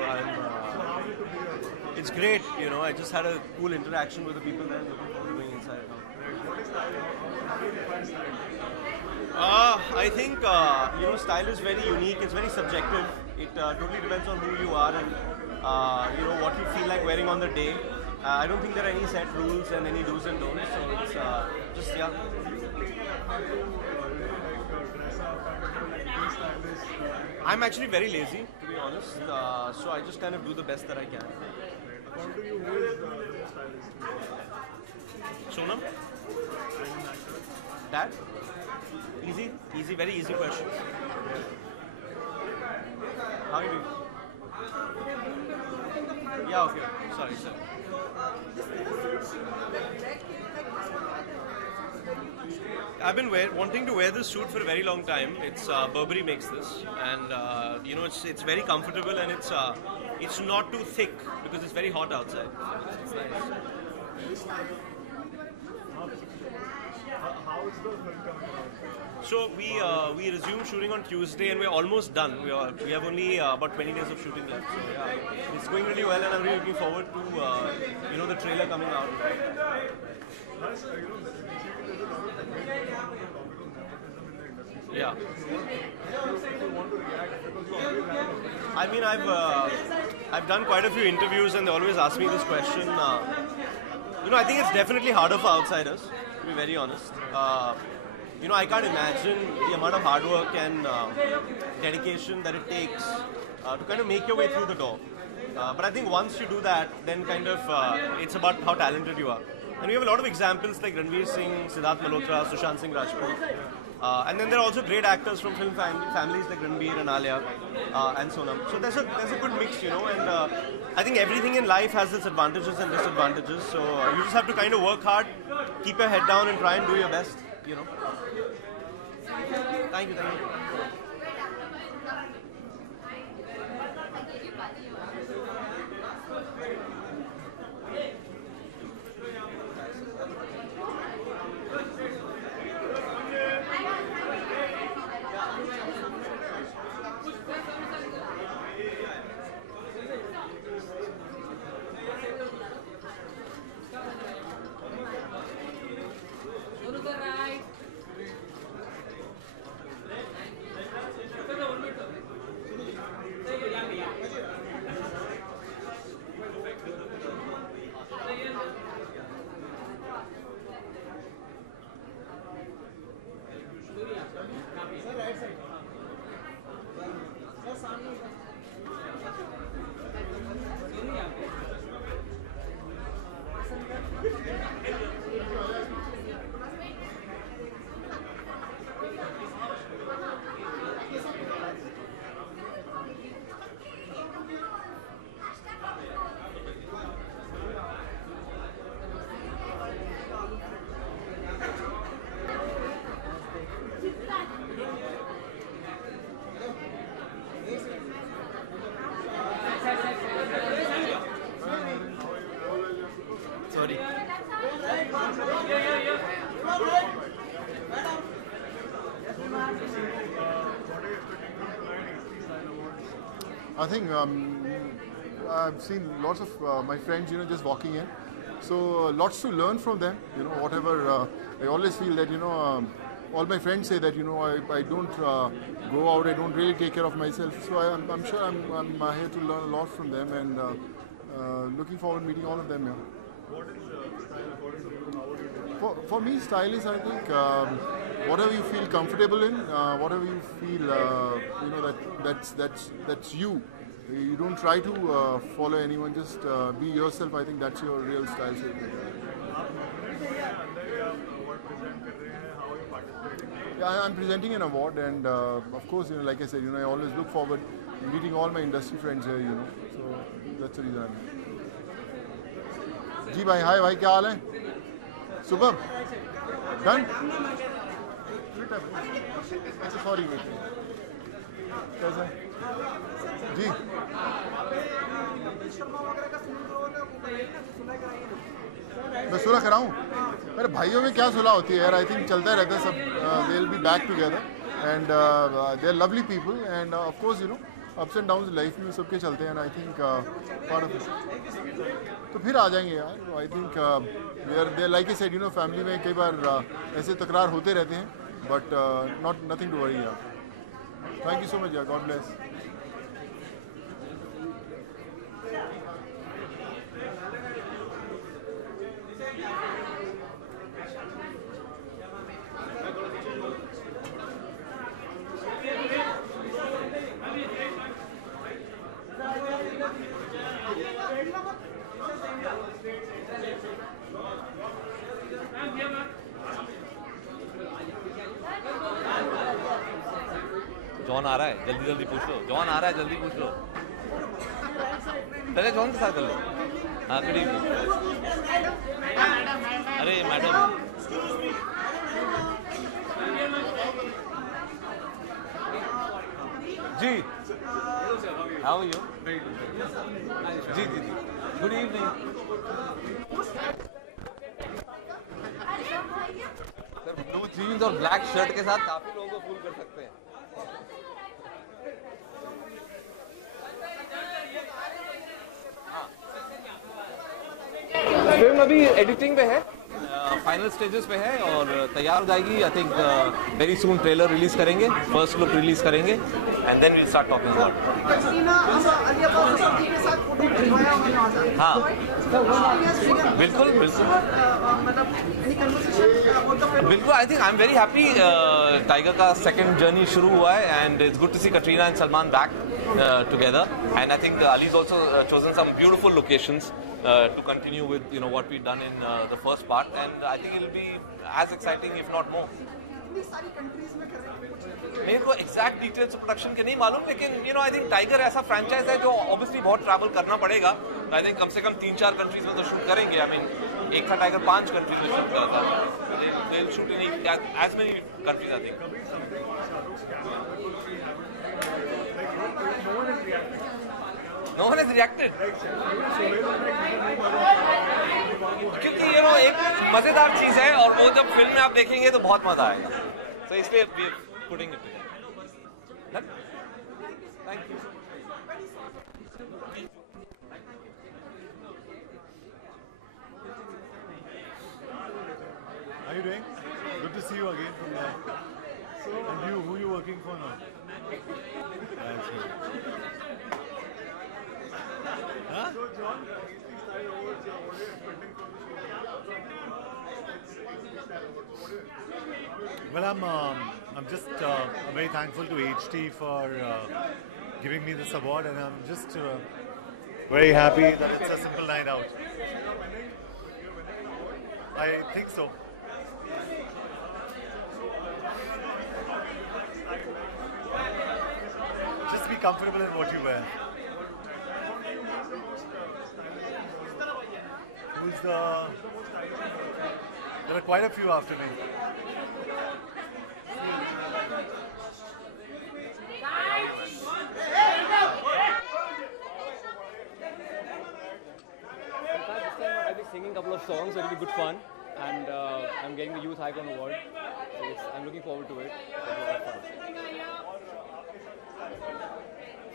it's great, you know. I just had a cool interaction with the people there. Looking forward to going inside now. I think style is very unique. It's very subjective. It totally depends on who you are and what you feel like wearing on the day. I don't think there are any set rules and any do's and don'ts. So it's just I'm actually very lazy, to be honest. So I just kind of do the best that I can. According to you, who is the stylist? Sonam? Dad? Easy, very easy question. How are you doing? Yeah, okay. Sorry, sir. I've been wanting to wear this suit for a very long time. It's Burberry makes this, and it's very comfortable, and it's not too thick because it's very hot outside. It's nice. How is the film coming out? So we resumed shooting on Tuesday, and we're almost done. We have only about 20 days of shooting left. So yeah, it's going really well, and I'm really looking forward to the trailer coming out. Yeah. I mean, I've done quite a few interviews, and they always ask me this question. I think it's definitely harder for outsiders, to be very honest. I can't imagine the amount of hard work and dedication that it takes to kind of make your way through the door. But I think once you do that, then kind of it's about how talented you are. And we have a lot of examples like Ranveer Singh, Siddharth Malhotra, Sushant Singh Rajput. And then there are also great actors from film families like Ranveer and Alia and Sonam. So there's a good mix, and I think everything in life has its advantages and disadvantages. So you just have to kind of work hard, keep your head down and try and do your best, Thank you. Sorry. I think I've seen lots of my friends, just walking in. So lots to learn from them. Whatever. I always feel that all my friends say that I don't go out. I don't really take care of myself. So I'm sure I'm here to learn a lot from them, and looking forward to meeting all of them. Yeah. What is style according to you? How would you define? For me, style is, I think, whatever you feel comfortable in, whatever you feel, that's you. You don't try to follow anyone. Just be yourself. I think that's your real style. Yeah, I'm presenting an award, and of course, like I said, I always look forward to meeting all my industry friends here. So that's the reason I'm here. जी भाई, हाय भाई, क्या हाल है? सुबह done? अच्छा sorry wait, कैसा जी? मैं सुलह कराऊं? अरे भाइयों में क्या सुलह होती है यार, आई थिंक चलता रहता है सब. They will be back together and they are lovely people and of course ups and downs life में सबके चलते हैं. I think part of it. तो फिर आ जाएंगे यार. I think they like I said, family में कई बार ऐसे तकरार होते रहते हैं, बट नथिंग टू वरी यार. थैंक यू सो मच यार. God bless. जॉन आ रहा है, जल्दी जल्दी पूछ लो. जॉन आ रहा है, जल्दी पूछ लो. पहले जॉन के साथ कर लो. हाँ, गुड इवनिंग. अरे मैडम, जी हाउ आर यू? जी जी जी, good evening. Sir, blue jeans और ब्लैक शर्ट के साथ काफी लोगों को फूल कर सकते हैं. फिल्म अभी एडिटिंग पे है, फाइनल स्टेजेस पे है और तैयार हो जाएगी. I think very soon trailer release करेंगे, फर्स्ट लुक रिलीज करेंगे, and then we start talking about. हाँ बिल्कुल बिल्कुल बिल्कुल. I think I am very happy. Tiger का सेकंड जर्नी शुरू हुआ है, and it's good to see Katrina and Salman back together, and I think Ali's also chosen some beautiful locations to continue with what we've done in the first part, and I think it'll be as exciting if not more. मेरे को exact details production के नहीं मालूम, लेकिन I think tiger ऐसा franchise है जो obviously बहुत ट्रैवल करना पड़ेगा. आई थिंक कम से कम 3-4 कंट्रीज में तो शूट करेंगे. आई मीन एक था टाइगर 5 कंट्रीज में शूट करता था. They will shoot in as many countries. I think no one has reacted क्योंकि एक मजेदार चीज है, और वो जब फिल्म में आप देखेंगे तो बहुत मजा आएगा. तो इसलिए we are putting it together. Thank you. How are you doing? Good to see you again from there. And you, who are you working for now? That's right. Huh? So John, East Style Awards, what are you expecting from the show? Well, I'm just very thankful to HT for giving me this award, and I'm just very happy that it's a simple night out. I think so. Just be comfortable in what you wear. There are quite a few after me. I'll be singing a couple of songs, so it'll be good fun. And I'm getting the Youth Icon Award, so I'm looking forward to it.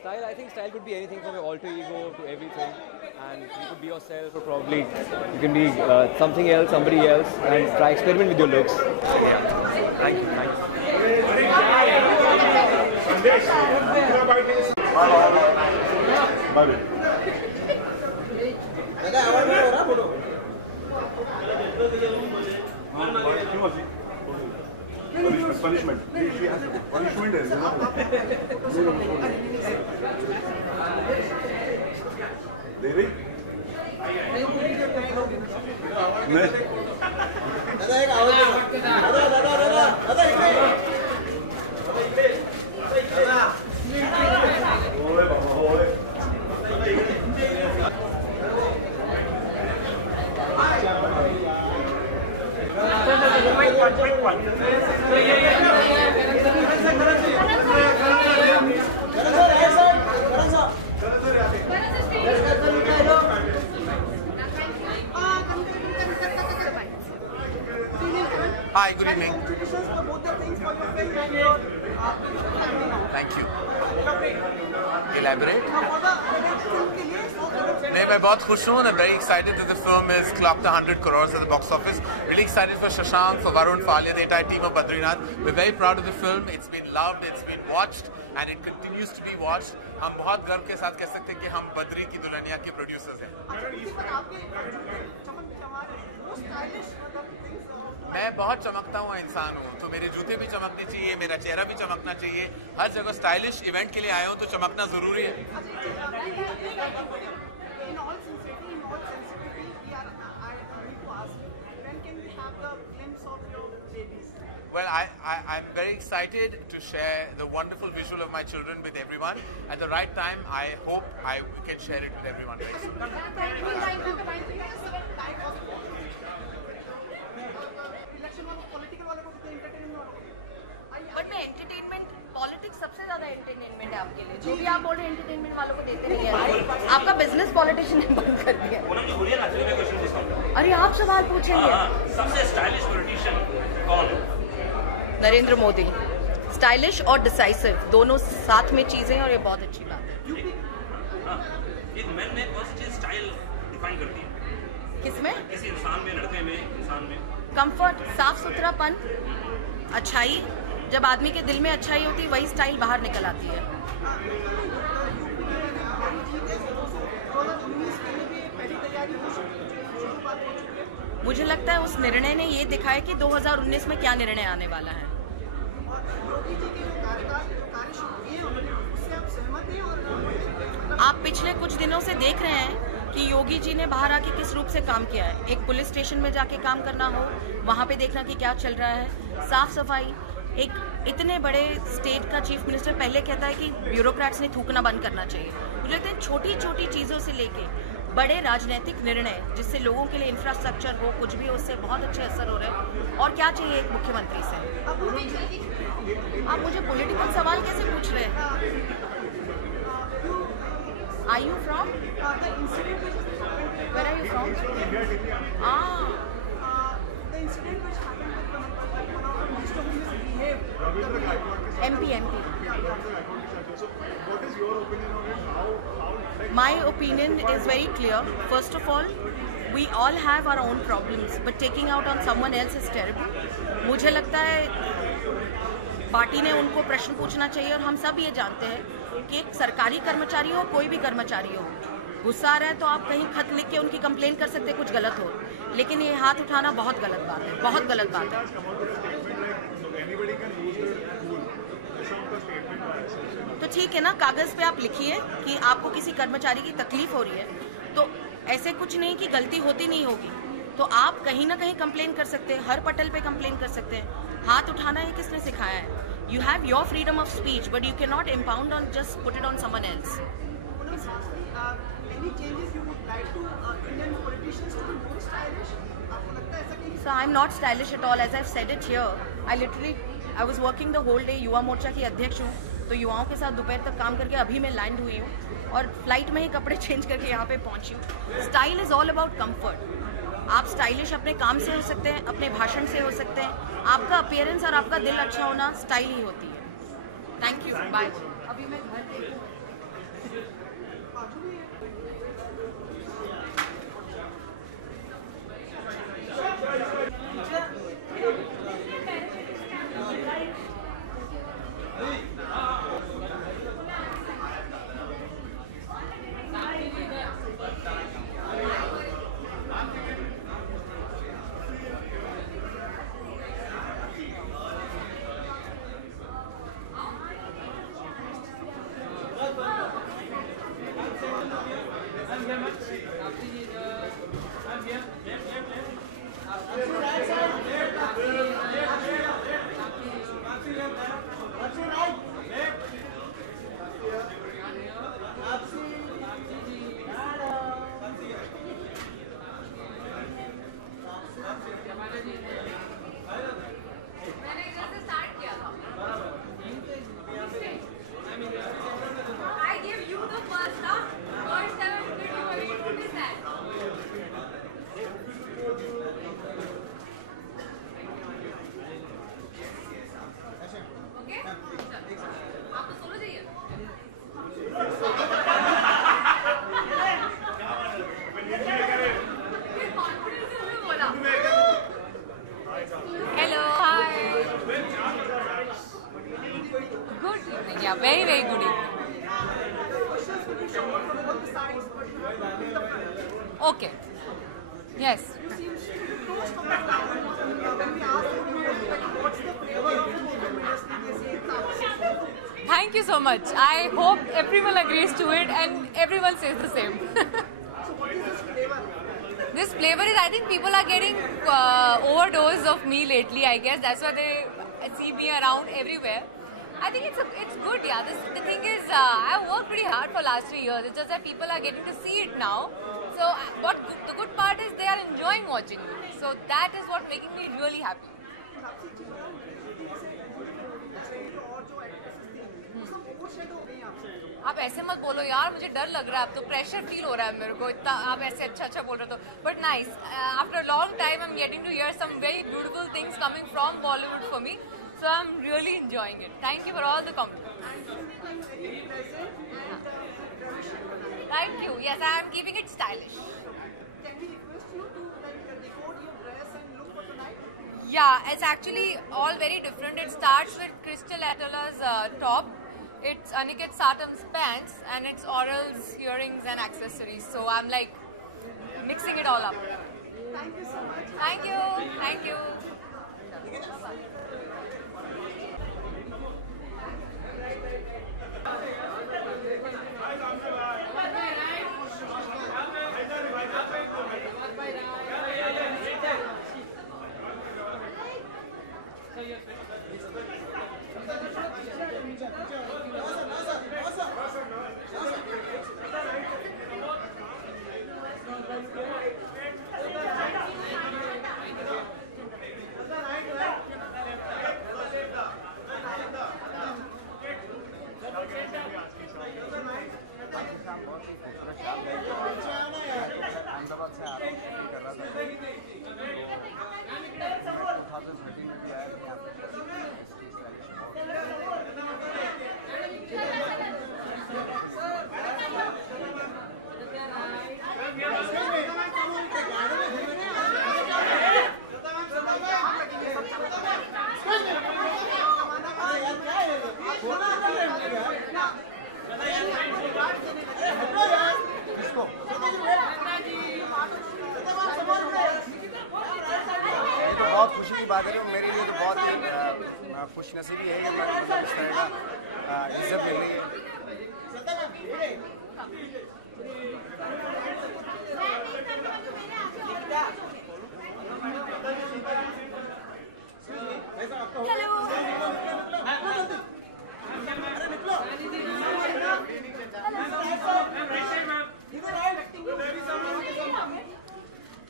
Style, I think style could be anything from your alter ego to everything. And you could be yourself, or probably you can be something else, somebody else, and try experiment with your looks. Yeah. Thank you. Punishment. Punishment is Devi? Hi, good evening. Thank you. Elaborate? I'm very खुश हूँ. I'm very excited that the film is clocked 100 crores at the box office. Really excited for Shashank, for Varun, for Alia, the entire team of Badrinath. We're very proud of the film. It's been loved, it's been watched, and it continues to be watched. हम बहुत गर्व के साथ कह सकते हैं कि हम बद्री की दुल्हनिया के प्रोड्यूसर्स हैं. मैं बहुत चमकता हुआ इंसान हूँ, तो मेरे जूते भी चमकने चाहिए, मेरा चेहरा भी चमकना चाहिए. हर जगह स्टाइलिश इवेंट के लिए आया हूँ तो चमकना जरूरी है. Well, I'm very excited to share the wonderful visual of my children with everyone. At the right time, I hope we can share it with everyone very soon. But में entertainment politics सबसे ज्यादा entertainment है आपके लिए. जो भी आप बोल रहे हैं एंटरटेनमेंट वालों को देते नहीं है. आपका बिजनेस पॉलिटिशियन ने बंद कर दिया. अरे आप सवाल पूछेंगे. सबसे स्टाइलिश पॉलिटिशियन कौन? नरेंद्र मोदी. स्टाइलिश और डिसाइसिव दोनों साथ में चीजें, और ये बहुत अच्छी बात है. एक मैन में कौन सी चीज स्टाइल डिफाइन करती है? किसमें? किसी इंसान में, लड़के में, इंसान में. कंफर्ट, साफ सुथरापन, अच्छाई. जब आदमी के दिल में अच्छाई होती है वही स्टाइल बाहर निकल आती है. मुझे लगता है उस निर्णय ने ये दिखाया कि 2019 में क्या निर्णय आने वाला है. आप पिछले कुछ दिनों से देख रहे हैं कि योगी जी ने बाहर आके किस रूप से काम किया है. एक पुलिस स्टेशन में जाके काम करना हो, वहाँ पे देखना कि क्या चल रहा है. साफ सफाई. एक इतने बड़े स्टेट का चीफ मिनिस्टर पहले कहता है कि ब्यूरोक्रेट्स ने थूकना बंद करना चाहिए. मुझे लगता है छोटी छोटी चीज़ों से लेके बड़े राजनीतिक निर्णय जिससे लोगों के लिए इंफ्रास्ट्रक्चर हो, कुछ भी उससे बहुत अच्छे असर हो रहे हैं. और क्या चाहिए एक मुख्यमंत्री से? आप मुझे पॉलिटिकल सवाल कैसे पूछ रहे हैं? Are you from? Where are you from? The incident which happened with one of the minister who misbehaved. MP. So, what is your opinion on it? How My opinion is very clear. First of all, we all have our own problems, but taking out on someone else is terrible. मुझे लगता है party ने उनको प्रश्न पूछना चाहिए. और हम सब ये जानते हैं कि एक सरकारी कर्मचारी हो, कोई भी कर्मचारी हो, गुस्सा आ रहा है तो आप कहीं खत लिख के उनकी कंप्लेन कर सकते हैं कुछ गलत हो. लेकिन ये हाथ उठाना बहुत गलत बात है, बहुत गलत बात है. तो ठीक है ना, कागज पे आप लिखिए कि आपको किसी कर्मचारी की तकलीफ हो रही है, तो ऐसे कुछ नहीं कि गलती होती नहीं होगी. तो आप कहीं ना कहीं कंप्लेन कर सकते हैं, हर पटल पे कंप्लेन कर सकते हैं. हाथ उठाना ये किसने सिखाया है? You have your freedom of speech, but you cannot impound on just put it on someone else. Any changes you would like to Indian politicians to be more stylish? आपको लगता है ऐसा कि? So I'm not stylish at all. As I've said it here, I was working the whole day. Yuva Morcha की अध्यक्ष हूँ, तो युवाओं के साथ दोपहर तक काम करके अभी मैं लैंड हुई हूँ और फ्लाइट में ही कपड़े चेंज करके यहाँ पे पहुँची हूँ. Style is all about comfort. आप स्टाइलिश अपने काम से हो सकते हैं, अपने भाषण से हो सकते हैं. आपका अपीयरेंस और आपका दिल अच्छा होना स्टाइल ही होती है. Thank you. बाय. अभी मैं घर गई. Very good evening. Okay. Yes. Thank you so much. I hope everyone agrees to it and everyone says the same. This flavor is, I think people are getting overdose of me lately, I guess. That's why they see me around everywhere. I think it's good, yeah. The thing is, I've worked pretty hard for last 3 years. It's just that people are getting to see it now. So the good part is they are enjoying watching me. So that is what making me really happy. आप ऐसे मत बोलो यार, मुझे डर लग रहा है. अब तो प्रेशर फील हो रहा है मेरे को. इतना आप ऐसे अच्छा बोल रहे हो तो. But nice. After a long time, I'm getting to hear some very beautiful things coming from Bollywood for me. So I'm really enjoying it. Thank you for all the compliments. Thank you. Yes, I am keeping it stylish. Can we request you to decode your dress and look for tonight? Yeah, it's actually all very different. It starts with Crystal Atala's top. It's Aniket Satam's pants, and it's Oral's earrings and accessories. So I'm like mixing it all up. Thank you so much. Thank you. Thank you. बहुत खुशी की बात है कि मेरे लिए तो बहुत ही खुशनसीबी है कि मैं इस तरह का इज्जत मिल रही है।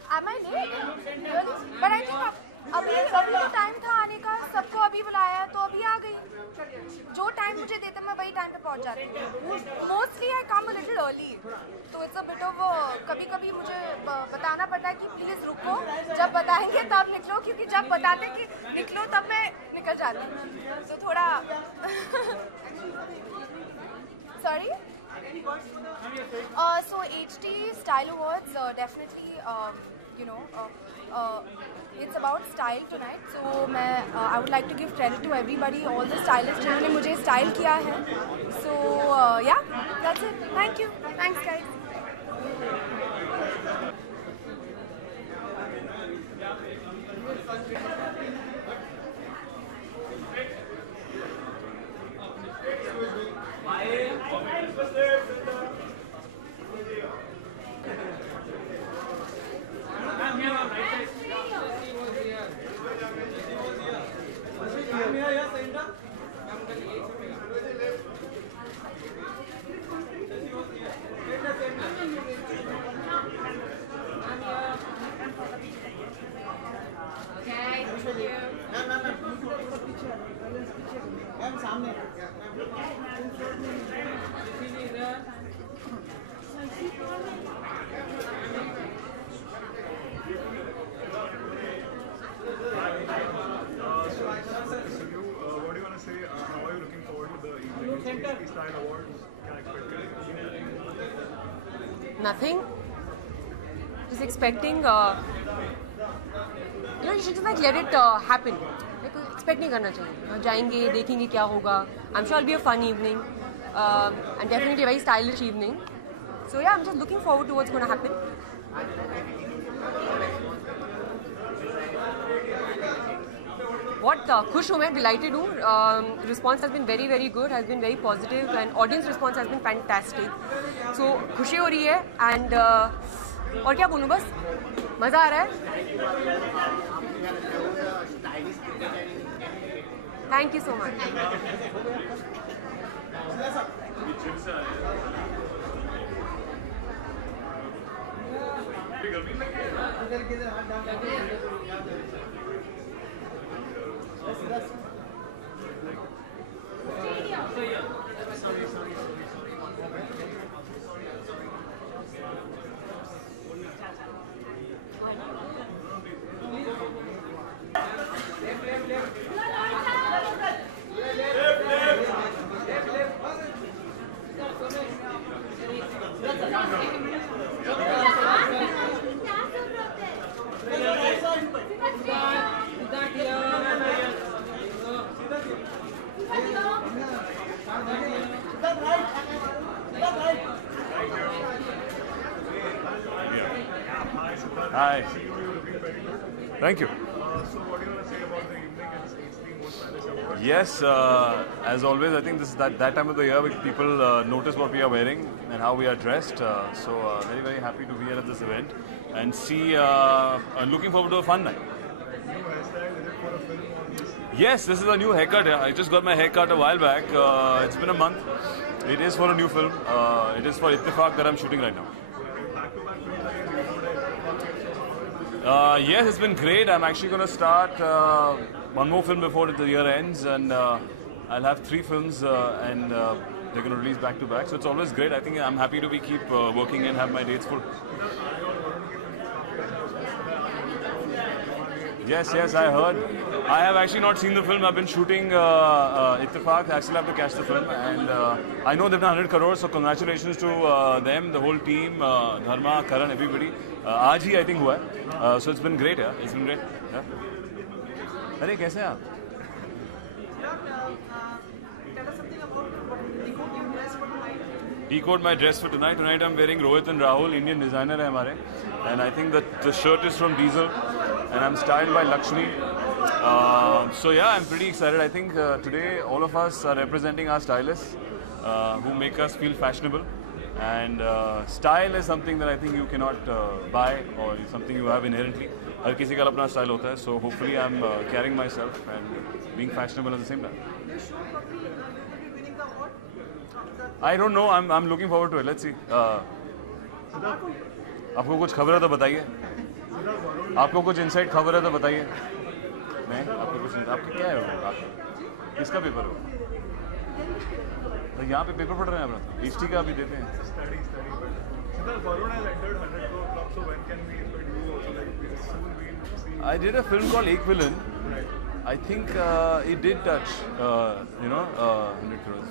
Am I late? Really? But I think अभी तो टाइम था आने का, सबको अभी बुलाया है तो अभी आ गई. जो टाइम मुझे देते मैं वही टाइम पे पहुंच जाती हूँ. Mostly I come a little early, तो it's a bit of कभी-कभी मुझे बताना पड़ता है कि प्लीज रुको, जब बताएंगे तब निकलो, क्योंकि जब बताते कि निकलो तब मैं निकल जाती हूँ. तो थोड़ा sorry. So HT Style Awards definitely it's about style tonight. So I would like to give credit to everybody, all the stylists जिन्होंने मुझे style किया है. So yeah, that's it. Thank you. Thanks guys. Nothing. Just expecting. You should just like let it happen. Like expect नहीं करना चाहिए. जाएंगे, देखेंगे क्या होगा. I'm sure it'll be a fun evening, and definitely a very stylish evening. So yeah, I'm just looking forward to what's going to happen. What खुश हूँ मैं, delighted हूँ. Response has been very very good, has been very positive, and audience response has been fantastic. So खुशी हो रही है, and और क्या बोलूँ, बस मज़ा आ रहा है. Thank you so much. Hi. Thank you. So what do you want to say about the evening? It's being most stylish award. Yes, as always, I think this is that time of the year when people notice what we are wearing and how we are dressed. So very, very happy to be here at this event and see, looking forward to a fun night. New hairstyle, is it for a film or this? Yes, this is a new haircut. I just got my haircut a while back. It's been a month. It is for a new film. It is for Ittifaq that I'm shooting right now. Yes, it's been great. I'm actually going to start one more film before the year ends, and I'll have 3 films, and they're going to release back to back. So it's always great. I think I'm happy to keep working and have my dates full. Yes, I heard. I have actually not seen the film. I've been shooting Ittifaq. I still have to catch the film, and I know they've done 100 crores. So congratulations to them, the whole team, Dharma, Karan, everybody. आज ही I think हुआ है. So it's been great, yeah. It's been great. Yeah. अरे कैसे हैं आप? Tell us something about your dress for tonight. Decode my dress for tonight. Tonight I'm wearing Rohit and Rahul, Indian designer है हमारे, and I think that the shirt is from Diesel, and I'm styled by Lakshmi. So yeah, I'm pretty excited. I think today all of us are representing our stylists who make us feel fashionable. And style is something that I think you cannot buy or something you have inherently. हर किसी का अपना style होता है. So hopefully I'm carrying myself and being fashionable at the same time. I don't know. I'm looking forward to it. Let's see. आपको कुछ खबर है तो बताइए. आपको कुछ इनसाइड खबर है तो बताइए. मैं आपको कुछ आपके क्या है वो? किसका पेपर हो? तो यहाँ पे पेपर पढ़ रहे हैं आप? हिस्ट्री का भी देते हैं. I did a film called Ek Villain. I think it did touch, 100 crores.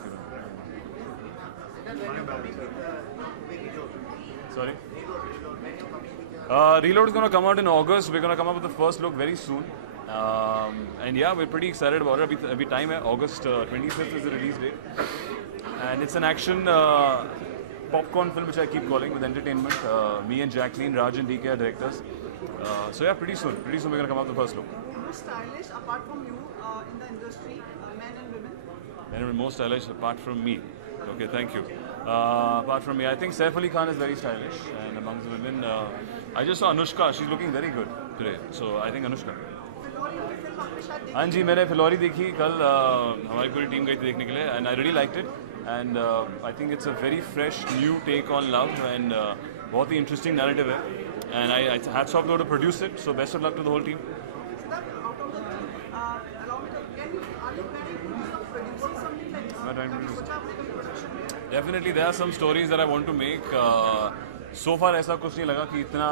Sorry? Reload is going to come out in August. We're going to come up with the first look very soon. And yeah, we're pretty excited about it. Abhi time hai. August 25th is the release date. And it's an action popcorn film, which I keep calling, with entertainment. Me and Jacqueline, Raj and DK are directors. So yeah, pretty soon we're going to come out with the first look. Most stylish apart from you in the industry, men and women? Men and women most stylish apart from me. Okay, thank you. Apart from me, I think Saif Ali Khan is very stylish, and amongst the women, I just saw Anushka. She's looking very good today. So I think Anushka. हाँ जी, मैंने फिलौरी देखी कल. हमारी पूरी team गई थी देखने के लिए, and I really liked it. And I think it's a very fresh, new take on love, and बहुत ही interesting narrative है. And I hats off to produce it. So best of luck to the whole team. Definitely, there are some stories that I want to make. So far, ऐसा कुछ नहीं लगा कि इतना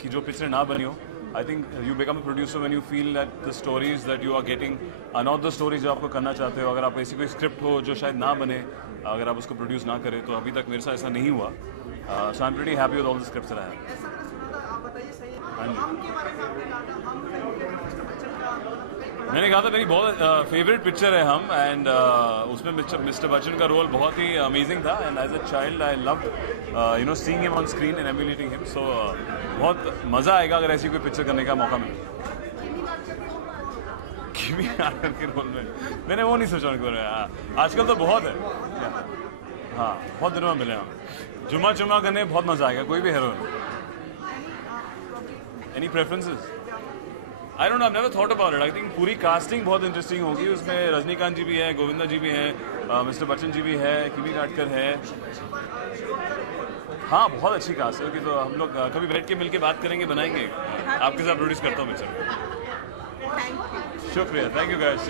कि जो पिक्चर ना बनी हो. I think you become a producer when you feel that the stories that you are getting are not the stories जो आपको करना चाहते हो. अगर आप ऐसी कोई स्क्रिप्ट हो जो शायद ना बने, अगर आप उसको प्रोड्यूस ना करें, तो अभी तक मेरे साथ ऐसा नहीं हुआ. So I'm pretty happy with all the scripts that I have. मैंने कहा था मेरी बहुत फेवरेट पिक्चर है हम, एंड उसमें मिस्टर बच्चन का रोल बहुत ही अमेजिंग था. And as a child I loved seeing him on screen and emulating him. So बहुत मज़ा आएगा अगर ऐसी कोई पिक्चर करने का मौका मिले. किमी आर्डर के रोल में मैंने वो नहीं सोचा उनके बारे में. आजकल तो बहुत है. हाँ, बहुत दिनों में मिले हम. जुम्मा चुम्मा करने बहुत मज़ा आएगा. कोई भी hero. Any preferences? I don't know, I've never thought about it. I think पूरी कास्टिंग बहुत इंटरेस्टिंग होगी. उसमें रजनीकांत जी भी है, गोविंदा जी भी हैं, मिस्टर बच्चन जी भी है, किमी काटकर है. हाँ, बहुत अच्छी कास्ट है. कि तो हम लोग कभी बैठ के मिलके बात करेंगे, बनाएंगे. आपके साथ प्रोड्यूस करता हूँ पिक्चर. शुक्रिया. Thank you guys.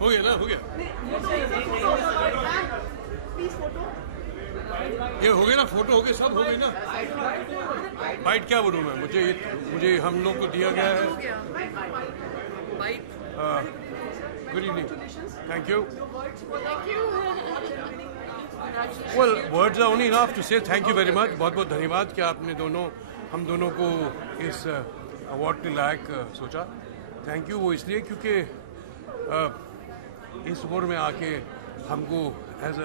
हो गया ना, हो गया. ये हो गया ना, फोटो हो गए, सब हो गई ना. बाइट क्या बोलूँ मैं? मुझे हम लोग को दिया गया है. Good evening. Thank you. Well, words are only enough to say thank you very much. बहुत बहुत धन्यवाद कि आपने हम दोनों को इस अवार्ड के लायक सोचा. Thank you. वो इसलिए क्योंकि इस उम्र में आके हमको एज अ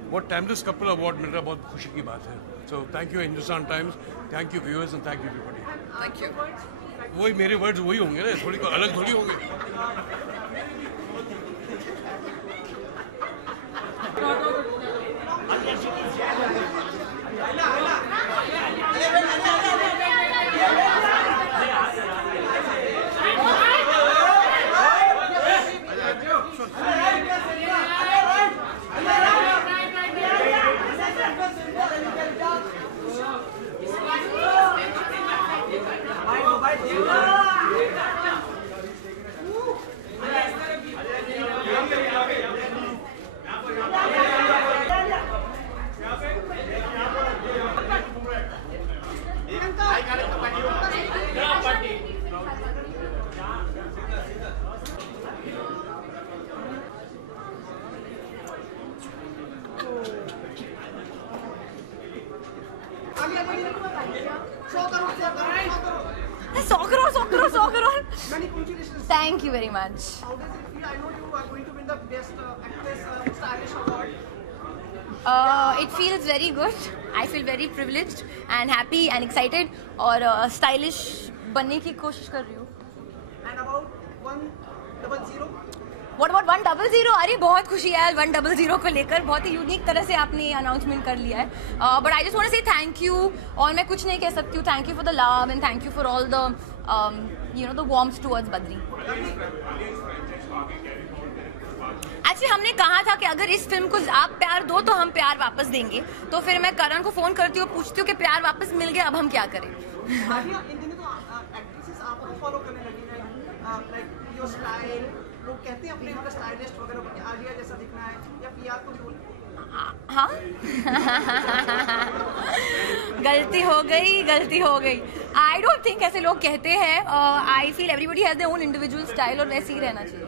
बहुत टाइमलेस कपल अवार्ड मिल रहा है. बहुत खुशी की बात है. So thank you Hindustan times, thank you viewers and thank you everybody. Thank you. वही मेरे वर्ड्स वही होंगे ना, थोड़ी अलग थोड़ी होंगे. Thank you very much. How does it feel? I know you are going to win the Best Actress Stylish Award. It feels very good. I feel very privileged and happy and excited. और stylish बनने की कोशिश कर रही हूँ. And about 100? What about 100? अरे बहुत खुशी है 100 को लेकर, बहुत ही यूनिक तरह से आपने ये अनाउंसमेंट कर लिया है. But I just want to say thank you. और मैं कुछ नहीं कह सकती हूँ. Thank you for the love and thank you for all the the warmth towards Badri. Actually हमने कहा था कि अगर इस फिल्म को आप प्यार दो तो हम प्यार वापस देंगे. तो फिर मैं करण को फोन करती हूँ, पूछती हूँ कि प्यार वापस मिल गया, अब हम क्या करें. फॉलो करने लगी है, लाइक योर स्टाइल, लोग कहते हैं अपने मतलब स्टाइलिस्ट वगैरह को आलिया जैसा दिखना है, या पिया को भी बोल. हाँ गलती हो गई. आई डोंट थिंक ऐसे लोग कहते हैं. I feel everybody has their own individual style और वैसे ही रहना चाहिए.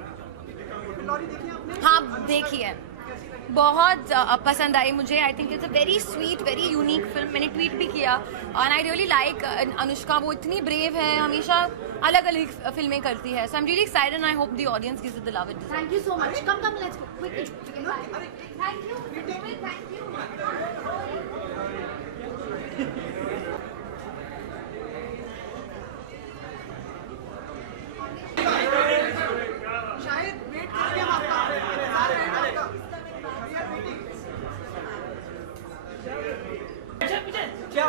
हाँ देखी है, बहुत पसंद आई मुझे. I think it's a very sweet, very unique film. मैंने ट्वीट भी किया and I really like Anushka. वो इतनी ब्रेव है, हमेशा अलग अलग फिल्में करती है. So I am really excited and I hope the audience gives it the love it deserves. Thank you so much. Come let's go quickly. Thank you. शायद वेट करके हम आपका क्या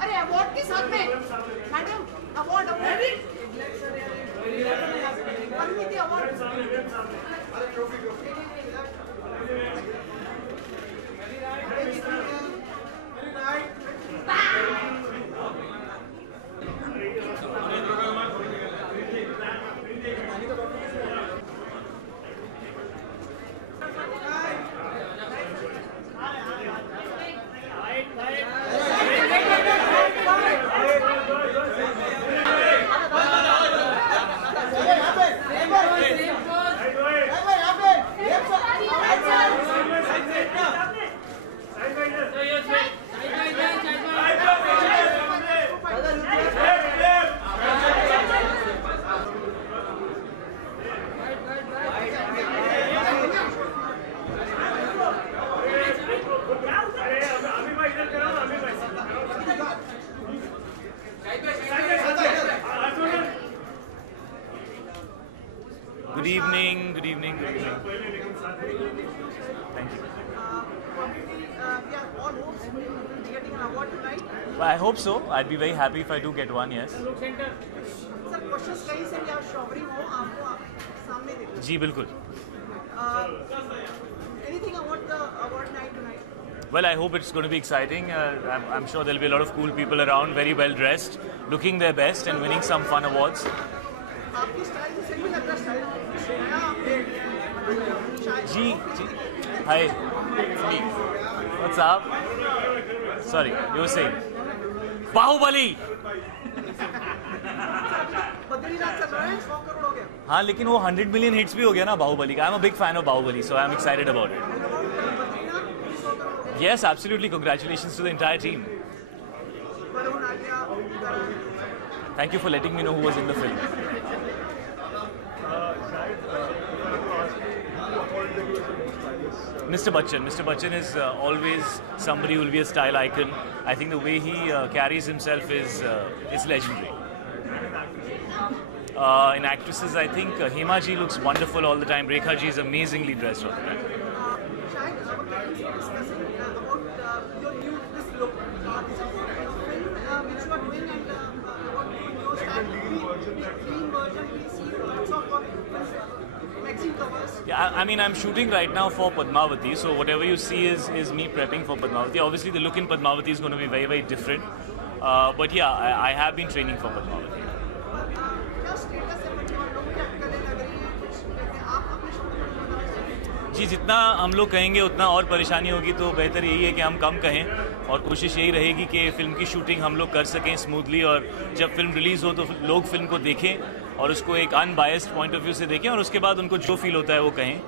अरे अवार्ड के साथ में madam award Good evening. Thank you. We are all hopes getting an award tonight. Well, I hope so. I'd be very happy if I do get one, yes. Sir, questions कहीं से भी आप showering हो, आपको सामने देखो. जी बिल्कुल. Anything about the award night tonight? Well, I hope it's going to be exciting. I'm sure there'll be a lot of cool people around, very well dressed, looking their best and winning some fun awards. आपकी style से सही लग रहा है. Style जी. Hi. What's up? Sorry, you were saying. Baahubali. Badrinath चल रहा है, 100 करोड़ हो गया. हाँ लेकिन वो 100 million hits भी हो गया ना बाहुबली का. I'm a big fan of Baahubali, so I'm excited about it. Yes, absolutely. Congratulations to the entire team. Thank you for letting me know who was in the film. Mr. Bachchan. Mr. Bachchan is always somebody who will be a style icon. I think the way he carries himself is legendary. In actresses, I think Hema ji looks wonderful all the time. Rekha ji is amazingly dressed all the time. Yeah, I mean, I'm shooting right now for Padmavati, so whatever you see is me prepping for Padmavati. Obviously, the look in Padmavati is going to be very, very different. But yeah, I have been training for Padmavati. जी जितना हम लोग कहेंगे उतना और परेशानी होगी, तो बेहतर यही है कि हम कम कहें और कोशिश यही रहेगी कि फिल्म की शूटिंग हम लोग कर सकें स्मूथली, और जब फिल्म रिलीज़ हो तो लोग फिल्म को देखें और उसको एक अनबायस्ड पॉइंट ऑफ व्यू से देखें, और उसके बाद उनको जो फील होता है वो कहें.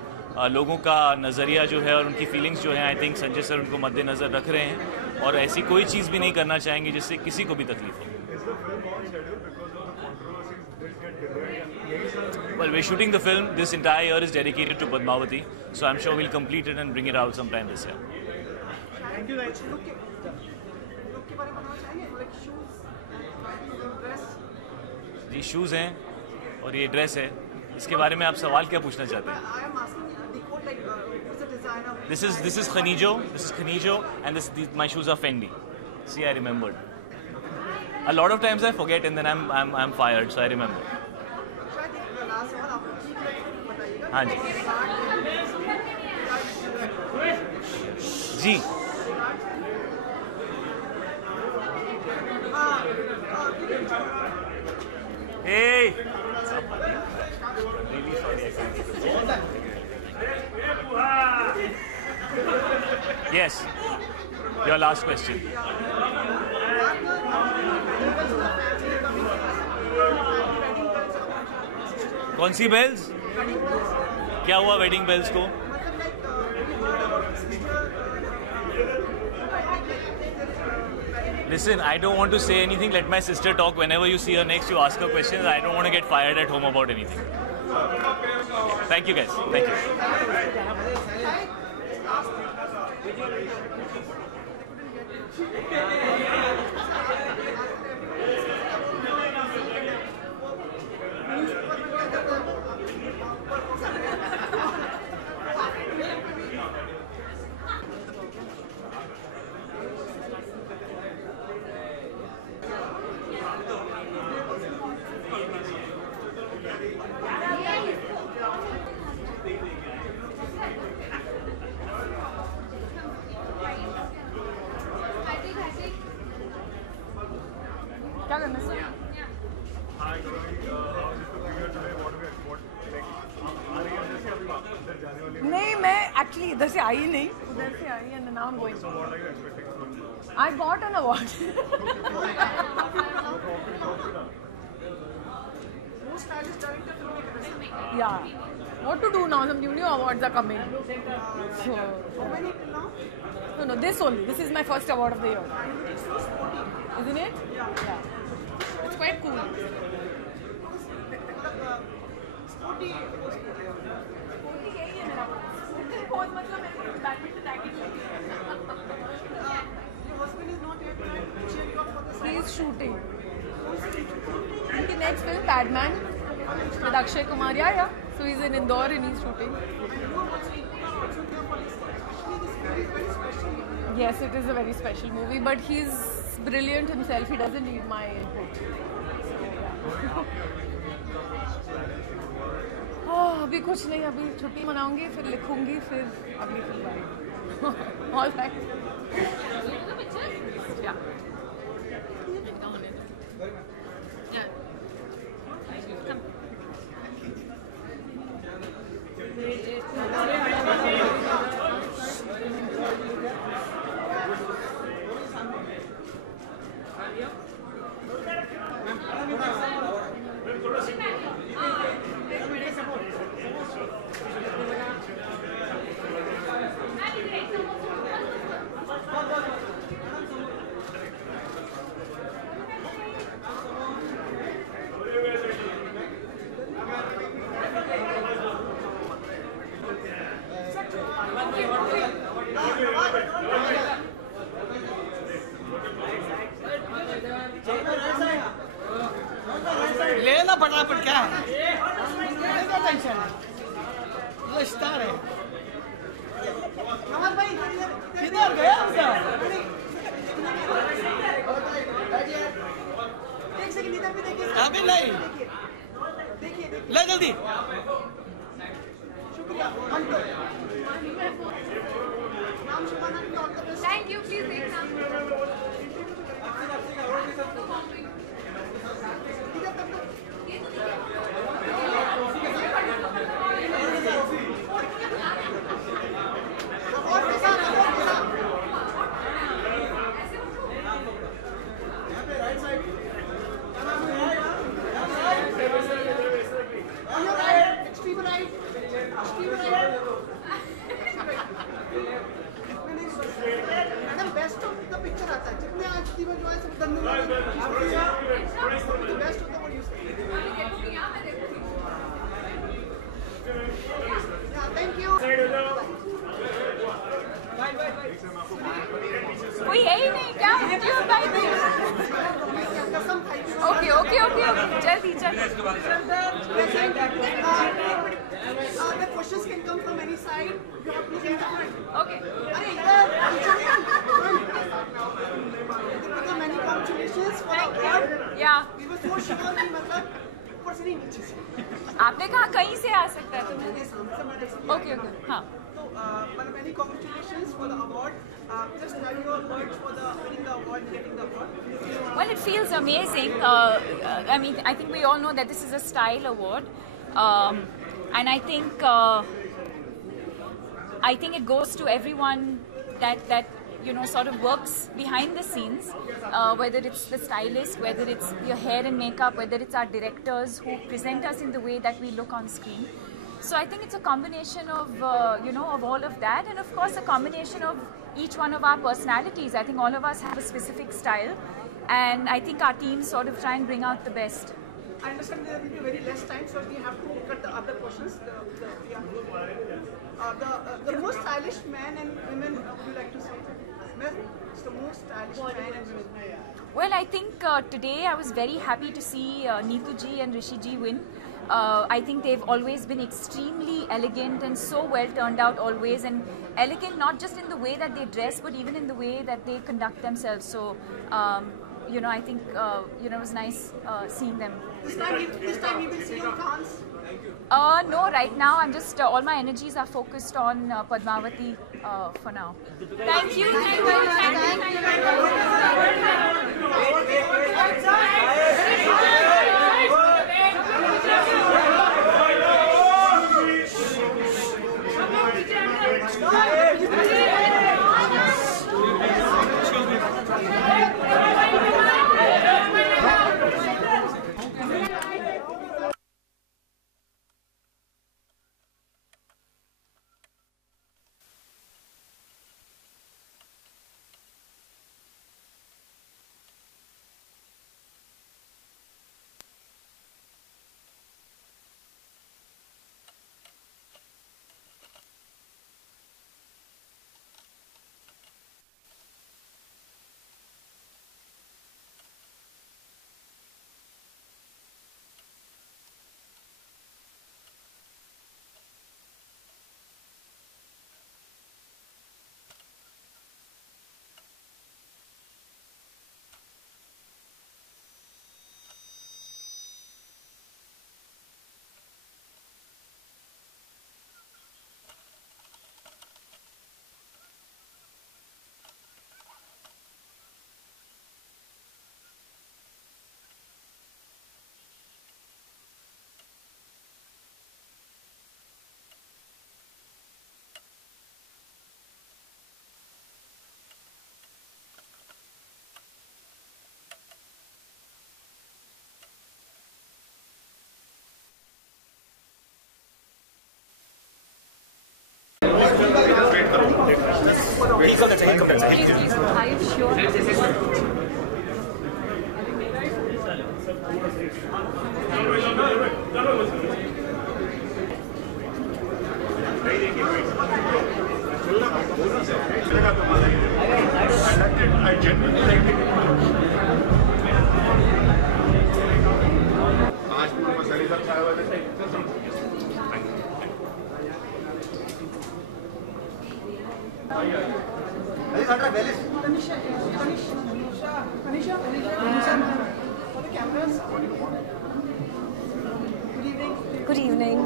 लोगों का नज़रिया जो है और उनकी फीलिंग्स जो हैं, आई थिंक संजय सर उनको मद्देनज़र रख रहे हैं और ऐसी कोई चीज़ भी नहीं करना चाहेंगे जिससे किसी को भी तकलीफ हो. Well, we're shooting the film. This entire year is dedicated to Padmavati, so I'm sure we'll complete it and bring it out sometime this year. Thank you. Look के बारे में बताना चाहिए, like shoes, dress. ये shoes हैं और ये dress है, इसके बारे में आप सवाल क्या पूछना चाहते हैं? This is Khanijo, and my shoes are Fendi. See, I remembered. A lot of times I forget and then I'm fired, so I remember. हाँ जी. जी. Hey. Really sorry, I can't. Yes. Your last question. कौन सी bells? क्या हुआ wedding bells को? Listen, I don't want to say anything. Let my sister talk. Whenever you see her next, you ask her questions. I don't want to get fired at home about anything. Thank you, guys. Thank you. क्या करना है? नहीं, मैं actually इधर से आई नहीं, उधर से आई and now I am going. I got an award. Yeah. What to do now? Some new awards are coming. So no, this only. This is my first award of the year. Isn't it? Yeah. It's quite cool. He is shooting. In the next film, Padman, with Akshay Kumar. Yeah. So he's in Indore and he's shooting. Yes, it is a very special movie, but he's brilliant himself. He doesn't need my input. अभी कुछ नहीं, अभी छुट्टी मनाऊंगी, फिर लिखूंगी, फिर अगली film आएगी. All right. Yeah. लेना फटाफट, क्या है? क्या टेंशन है? स्टार है. नमन भाई किधर गया उसका? एक सेकंड इधर भी देखिए. अभी नहीं. देखिए ले जल्दी. शुक्रिया. नाम शुभाना की all the best. Thank you. Please देखना. बेस्ट ऑफ द पिक्चर आता है, जितने आज जो है सब धन्यवाद. Best of the what you say. Thank you. कोई है ही नहीं क्या? क्यों भाई? ओके. Okay. जल्दी The questions can come from any side. You have to look in the front. Okay. Many congratulations for the award. Yeah. We were so sure कि मतलब ऊपर से नहीं नीचे से. आपने कहा कहीं से आ सकता है तुम्हें? Okay. हाँ. So, many congratulations for the award. Just tell your words for the winning the award and getting the award. Well, it feels amazing. I mean, I think we all know that this is a style award, and I think it goes to everyone that sort of works behind the scenes, whether it's the stylist, whether it's your hair and makeup, whether it's our directors who present us in the way that we look on screen. So I think it's a combination of of all of that, and of course a combination of each one of our personalities. I think all of us have a specific style, and I think our teams sort of try and bring out the best. I understand there will be very less time, so we have to cut the other questions. The most stylish man and women, would you like to say? It's the most stylish man and women. Well, I think today I was very happy to see Neetu ji and Rishi ji win. I think they've always been extremely elegant and so well turned out always, and elegant not just in the way that they dress but even in the way that they conduct themselves. So I think it was nice seeing them. This time you will see your dance. No, right now I'm just all my energies are focused on Padmavati for now. Thank you. Please, are you sure? I genuinely liked it. आज पूरा मसालेदार चाय वाले For the cameras. Good evening.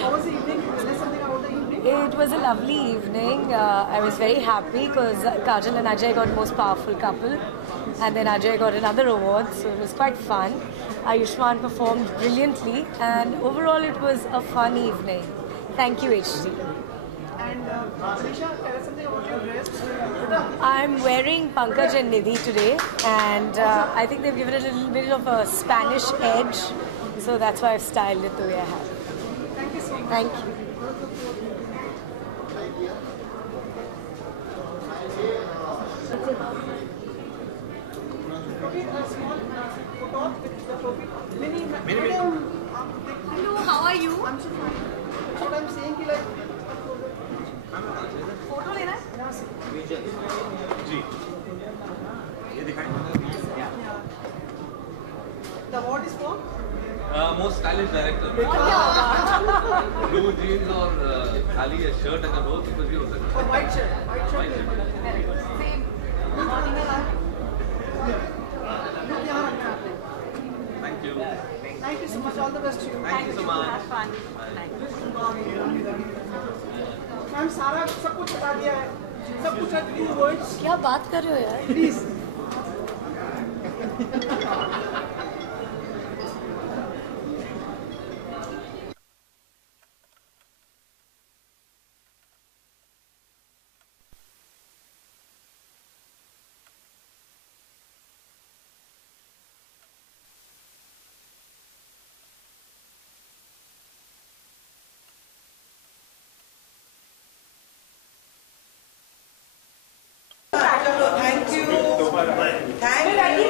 How was the evening? Tell us something about the evening. It was a lovely evening. I was very happy because Kajal and Ajay got most powerful couple, and then Ajay got another award, so it was quite fun. Ayushmann performed brilliantly, and overall it was a fun evening. Thank you, HG. And Anisha, tell us something about your dress. I'm wearing Pankaj and Nidhi today, and I think they've given it a little bit of a Spanish edge, so that's why I've styled it the way I have. Thank you so much. Thank you. Okay, a small photo with the trophy. Mini. Hello, how are you? I'm so fine. That's what I'm saying. कि like photo लेना है? जी ये दिखाएं The award is for? Most stylish director. Blue jeans or खाली a shirt अगर हो तो कुछ भी हो सकता है. Or white shirt. White shirt. Same. Morning alarm. Look यहाँ रखना है आपने. Thank you. Thank you so much. All the best to you. Thank you so much. Have fun. Ma'am सारा सब कुछ बता दिया है. सब कुछ है 2 words. क्या बात कर रहे हो यार? Please.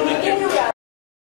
Thank you.